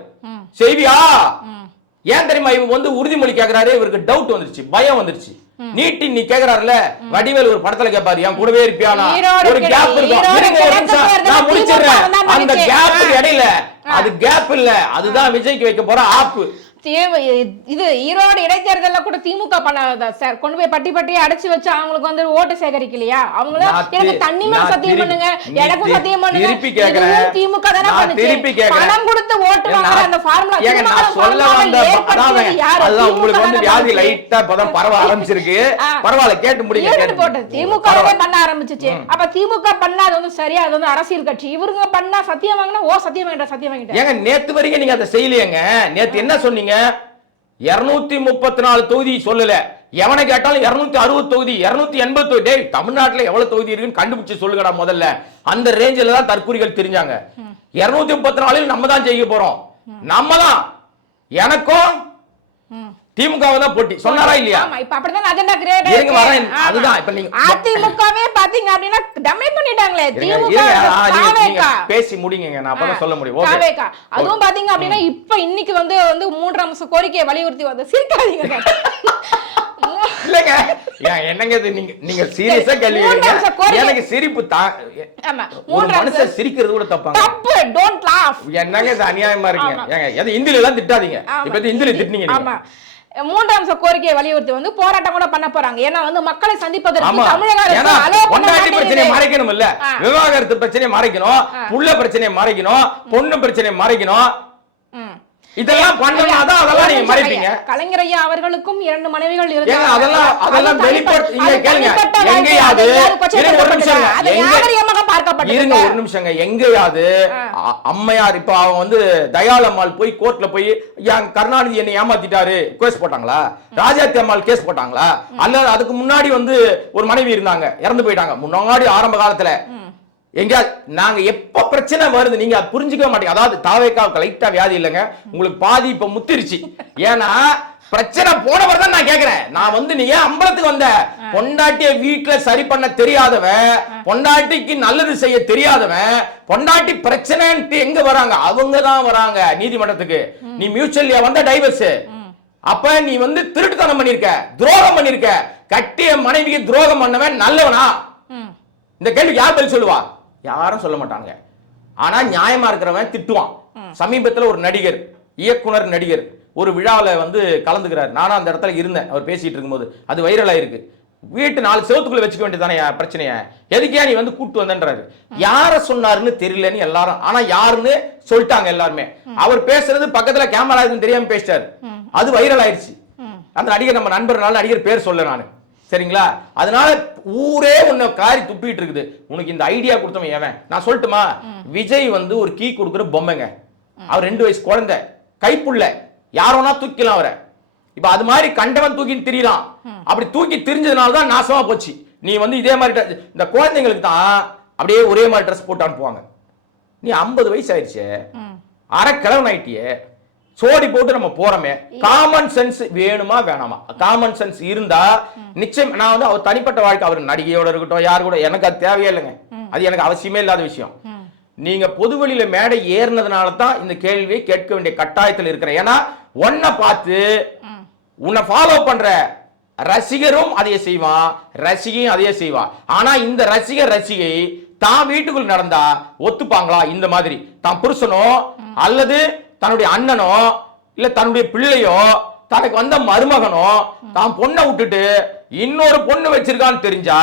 செய்வியா? ஏன் தெரியுமா? இவங்க வந்து உறுதிமொழி கேட்கிறாரு, இவருக்கு டவுட் வந்துருச்சு, பயம் வந்துருச்சு. நீட்டி நீ கேக்குறாருல, வடிவேல் ஒரு படத்துல கேட்பாரு, என் கூடவே இருப்பியானா? ஒரு கேப் இருக்கும், நான் முடிச்சிடுறேன். அந்த கேப் இடையில, அது கேப் இல்ல, அதுதான் விஜய்க்கு வைக்க போற ஆப்பு. இது ஈரோடு இடைத்தேர்தல்ல கூட திமுக பண்ணாத சார், கொண்டு போய் பட்டி பட்டியை அடைச்சு வச்சு அவங்களுக்கு வந்து ஓட்டு சேகரிக்கலையா? அவங்கள எனக்கு தண்ணி மேல சத்தியம் பண்ணுங்க, எனக்கும் சத்தியம் பண்ணுங்க, திமுக தானே பண்ணுச்சு. பணம் கொடுத்து ஓட்டு வாங்குற அந்த ஃபார்முலா உங்களுக்கு வந்து வியாதி லைட்டா இப்பதான் பரவ ஆரம்பிச்சிருக்கு. பரவாயில்ல, கேட்டு முடியுங்க. போட்டு திமுகவே பண்ண ஆரம்பிச்சிச்சு. அப்ப திமுக பண்ணாது வந்து சரியா? அது வந்து அரசியல் கட்சி. இவருங்க பண்ணா சத்தியம் வாங்கினா ஓ சத்தியம் வாங்கிட்ட சத்தியம் வாங்கிட்டேன். ஏங்க நேத்து வரைக்கும் நீங்க அதை செய்யலையேங்க. நேத்து என்ன சொன்னீங்க? 234 தொகுதி சொல்லல, எவனை கேட்டாலும் 260 தொகுதி, 280 தொகுதி. தமிழ்நாட்டுல எவ்வளவு தொகுதி இருக்குன்னு கண்டுபிடிச்சு சொல்லுங்கடா முதல்ல. அந்த ரேஞ்சில தான் தற்கூரிகள் தெரிஞ்சாங்க. 234 நம்ம தான் ஜெயிக்க போறோம், நம்ம தான். எனக்கும் திமுக தான் போட்டி சொன்னாரா இல்லையா? இப்ப அப்படிதான் அஜெண்டா கிரியேட் ஆயிருக்கு. அதுதான் இப்ப நீங்க அதிமுகவே பாத்தீங்க அப்படினா டம்மி பண்ணிட்டாங்களே. திமுக பேசி முடிங்க, நான் அப்பதான் சொல்ல முடியும். ஓகே, அதுவும் பாத்தீங்க அப்படினா இப்ப இன்னைக்கு வந்து 3 அம்ச கோரிக்கையை வலியுறுத்தி வந்து சிரிக்காதீங்க இல்லங்க. என்னங்க இது? நீங்க சீரியஸா கேள்வி கேக்குறீங்க, எனக்கு சிரிப்பு தான். ஆமா, ஒரு மனுஷன் சிரிக்கிறது கூட தப்பாங்க. தப்பு, டோன்ட் லாஃப். என்னங்க இது அநியாயமா இருக்குங்க. ஏங்க எது ஹிந்தில எல்லாம் திட்டாதீங்க. இப்ப ஹிந்தில திட்டுனீங்க நீங்க. ஆமா, 3 அம்ச கோரிக்கையை வலியுறுத்தி வந்து போராட்டம் கூட பண்ண போறாங்க. ஏன்னா வந்து மக்களை சந்திப்பதற்கு தமிழக அரசு அலோ பண்ண மாட்டேங்குது. பிரச்சனையை மறைக்கணும் இல்ல, விவாகரத்து பிரச்சனையை மறைக்கணும், புள்ள பிரச்சனையை மறைக்கணும், பொண்ணு பிரச்சனையை மறைக்கணும். இதெல்லாம் பண்ணனாதான் அதெல்லாம் நீங்க மறைப்பீங்க. கலைஞர் ஐயா அவர்களுக்கும் 2 மனைவிகள் இருந்தாங்க. அதெல்லாம் வெளிப்படுத்தி இங்க கேளுங்க. எங்கயாவது இருங்க ஒரு நிமிஷங்க, எங்கயாவது அம்மையார் இப்ப அவங்க வந்து தயாளம்மாள் போய் கோர்ட்ல போய் கருணாநிதி என்னை ஏமாத்திட்டாரு கேஸ் போட்டாங்களா? ராஜாத்தி அம்மாள் கேஸ் போட்டாங்களா? அல்லது அதுக்கு முன்னாடி வந்து ஒரு மனைவி இருந்தாங்க, இறந்து போயிட்டாங்க முன்னாடி ஆரம்ப காலத்துல. எங்க நாங்க எப்ப பிரச்சனை வருது நீங்க புரிஞ்சுக்க மாட்டீங்க. அதாவது தாவேக்காவுக்கு லைட்டா வியாதி இல்லைங்க, உங்களுக்கு பாதி இப்ப முத்திருச்சு. ஏன்னா பிரச்சனை போனவர் தான் நான் கேக்குறேன். நான் வந்து நீ ஏன் அம்பலத்துக்கு வந்த? பொண்டாட்டிய வீட்டுல சரி பண்ண தெரியாதவன், பொண்டாட்டிக்கு நல்லது செய்ய தெரியாதவன், பொண்டாட்டி பிரச்சனைன்ட்டு எங்க வராங்க? அவங்க தான் வராங்க நீதிமன்றத்துக்கு. நீ மியூச்சுவலியா வந்த டைவர்ஸ், அப்ப நீ வந்து திருட்டுத்தனம் பண்ணிருக்க, துரோகம் பண்ணிருக்க. கட்டிய மனைவிக்கு துரோகம் பண்ணவன் நல்லவனா? இந்த கேள்வி யார் பதில் சொல்லுவா? யாரும் சொல்ல மாட்டாங்க. ஆனா நியாயமா இருக்கிறவன் திட்டுவான். சமீபத்துல ஒரு நடிகர், இயக்குனர் நடிகர் ஒரு விழாவில் வந்து கலந்துக்கிறார். நானும் அந்த இடத்துல இருந்தேன். அவர் பேசிட்டு இருக்கும்போது அது வைரல் ஆயிருக்கு. வீட்டு 4 செவத்துக்குள்ள வச்சுக்க வேண்டியதானே பிரச்சனைய, எதுக்கே நீ வந்து கூட்டு வந்தன்றாரு. யார சொன்னாருன்னு தெரியலன்னு எல்லாரும், ஆனா யாருன்னு சொல்லிட்டாங்க எல்லாருமே. அவர் பேசுறது பக்கத்துல கேமரா இருக்குன்னு தெரியாம பேசிட்டாரு. அது வைரல் ஆயிடுச்சு. அந்த நடிகர் நம்ம நண்பர்னால நடிகர் பேர் சொல்ல நானு, சரிங்களா? அதனால ஊரே உன்னை காரி துப்பிட்டு இருக்குது. உனக்கு இந்த ஐடியா கொடுத்தவன் ஏவன்? நான் சொல்லட்டுமா? விஜய் வந்து ஒரு கீ கொடுக்குற பொம்மைங்க. அவர் 2 வயசு குழந்தை, கைப்புள்ள, யாரோனா தூக்கிக்கலாம் அவரை. இப்ப அது மாதிரி கண்டவன் தூக்கி திரியலாம். அப்படி தூக்கி திரிஞ்சதுனால தான் நாசமா போச்சு. நீ வந்து இதே மாதிரி இந்த குழந்தைங்களுக்கு தான் அப்படியே ஒரே மாதிரி ட்ரெஸ் போட்டு அனுப்புவாங்க. நீ 50 வயசு ஆயிடுச்சு, அரை கிழவன் ஆயிட்டியே, சோடி போட்டு நம்ம போறோமே. காமன் சென்ஸ் வேணுமா வேணாமா? காமன் சென்ஸ் இருந்தா நிச்சயம். நான் வந்து அவர் தனிப்பட்ட வாழ்க்கை, அவர் நடிகையோட இருக்கட்டும், யாரு கூட, எனக்கு அது தேவையே இல்லைங்க. அது எனக்கு அவசியமே இல்லாத விஷயம். நீங்க பொதுவெளியில மேடை ஏறினதுனால தான் இந்த கேள்வியை கேட்க வேண்டிய கட்டாயத்தில் இருக்கிறேன். ஏன்னா உன்னை பார்த்து உன்னை ஃபாலோ பண்ற ரசிகரும் அதையே செய்வான், ரசிகையும் அதையே செய்வான். ஆனா இந்த ரசிகர் ரசிகை தான் வீட்டுக்குள் நடந்தா ஒத்துப்பாங்களா? இந்த மாதிரி தான் புருஷனோ அல்லது தன்னுடைய அண்ணனோ இல்ல தன்னுடைய பிள்ளையோ தனக்கு வந்த மருமகனோ தான் பொண்ணை விட்டுட்டு இன்னொரு பொண்ணு வச்சிருக்கான்னு தெரிஞ்சா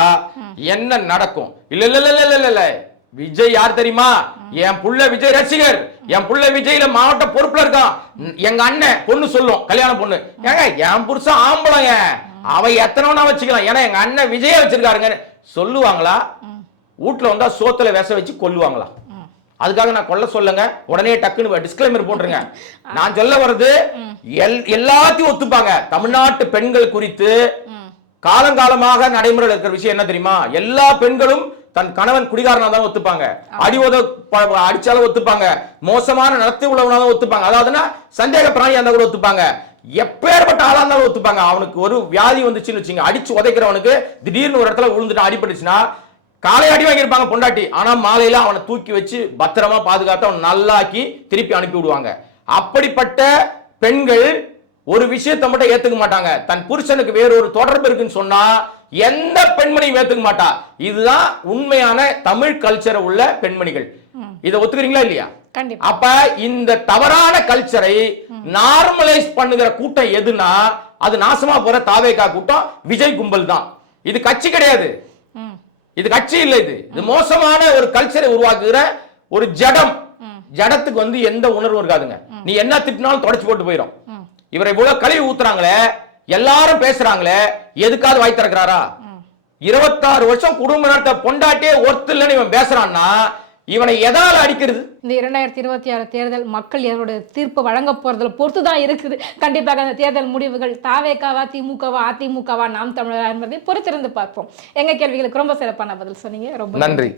என்ன நடக்கும்? இல்ல இல்ல இல்ல இல்ல இல்ல, விஜய் யார் தெரியுமா? என் புள்ள விஜய் ரசிகர், என் புள்ள விஜய்ல மாவட்ட பொறுப்புல இருக்கான். எங்க அண்ணன் பொண்ணு சொல்லும், கல்யாண பொண்ணு, ஏங்க என் புருஷன் ஆம்பளைங்க, அவ எத்தனை வச்சுக்கலாம், ஏன்னா எங்க அண்ணன் விஜய வச்சிருக்காருங்க சொல்லுவாங்களா? வீட்டுல வந்தா சோத்துல விச வச்சு கொல்லுவாங்களா? அதுக்காக நான் கொல்ல சொல்லுங்க, உடனே டக்குன்னு டிஸ்க்ளைமர் போட்டுருங்க. நான் சொல்ல வர்றது எல்லாத்தையும் ஒத்துப்பாங்க. தமிழ்நாட்டு பெண்கள் குறித்து காலங்காலமாக நடைமுறையில் இருக்கிற விஷயம் என்ன தெரியுமா? எல்லா பெண்களும் தன் கணவன் குடிகாரனா தான் ஒத்துப்பாங்க, அடிச்சாலும் ஒத்துப்பாங்க, மோசமான நடத்தை உள்ளவனா தான் ஒத்துப்பாங்க, அதாவதுன்னா சந்தேக பிராணியா இருந்தா கூட ஒத்துப்பாங்க, எப்பேற்பட்ட ஆளா இருந்தாலும் ஒத்துப்பாங்க. அவனுக்கு ஒரு வியாதி வந்துச்சுன்னு வச்சுங்க, அடிச்சு உதைக்கிறவனுக்கு திடீர்னு ஒரு இடத்துல விழுந்துட்டு அடிபட்டுச்சுன்னா காலை அடி வாங்கியிருப்பாங்க பொண்டாட்டி, ஆனா மாலையில அவனை தூக்கி வச்சு பத்திரமா பாதுகாத்து அவன் நல்லாக்கி திருப்பி அனுப்பி விடுவாங்க. அப்படிப்பட்ட பெண்கள் ஒரு விஷயத்தை மட்டும் ஏத்துக்க மாட்டாங்க, தன் புருஷனுக்கு வேறொரு தொடர்பு இருக்குன்னு சொன்னா எந்த பெண்மணியும் ஏத்துக்க மாட்டா. இதுதான் உண்மையான தமிழ் கல்ச்சர் உள்ள பெண்மணிகள். இதை ஒத்துக்கிறீங்களா இல்லையா? அப்ப இந்த தவறான கல்ச்சரை நார்மலைஸ் பண்ணுகிற கூட்டம் எதுனா அது நாசமா போற தாவேகா கூட்டம், விஜய் கும்பல் தான். இது கட்சி கிடையாது, இது கட்சி இல்ல, இது மோசமான ஒரு கல்ச்சரை உருவாக்குகிற ஒரு ஜடம். ஜடத்துக்கு வந்து எந்த உணர்வும் இருக்காதுங்க. நீ என்ன திட்டினாலும் தொடச்சு போட்டு போயிடும். இவரை இவ்வளவு கழுவி ஊத்துறாங்களே, எல்லாரும் பேசுறாங்களே, எதுக்காவது வாய் திறக்கிறாரா? 26 வருஷம் குடும்ப நடத்த பொண்டாட்டியே ஒருத்தர் இல்லைன்னு இவன் பேசுறான்னா இவனை எதால அடிக்கிறது? இந்த 2026 தேர்தல் மக்கள் இவருடைய தீர்ப்பு வழங்க போறதுல பொறுத்து தான் இருக்குது. கண்டிப்பாக அந்த தேர்தல் முடிவுகள் தாவேகாவா, திமுகவா, அதிமுகவா, நாம் தமிழரா என்பதை பொறுத்திருந்து பார்ப்போம். எங்க கேள்விகளுக்கு ரொம்ப சிறப்பான பதில் சொன்னீங்க. ரொம்ப நன்றி.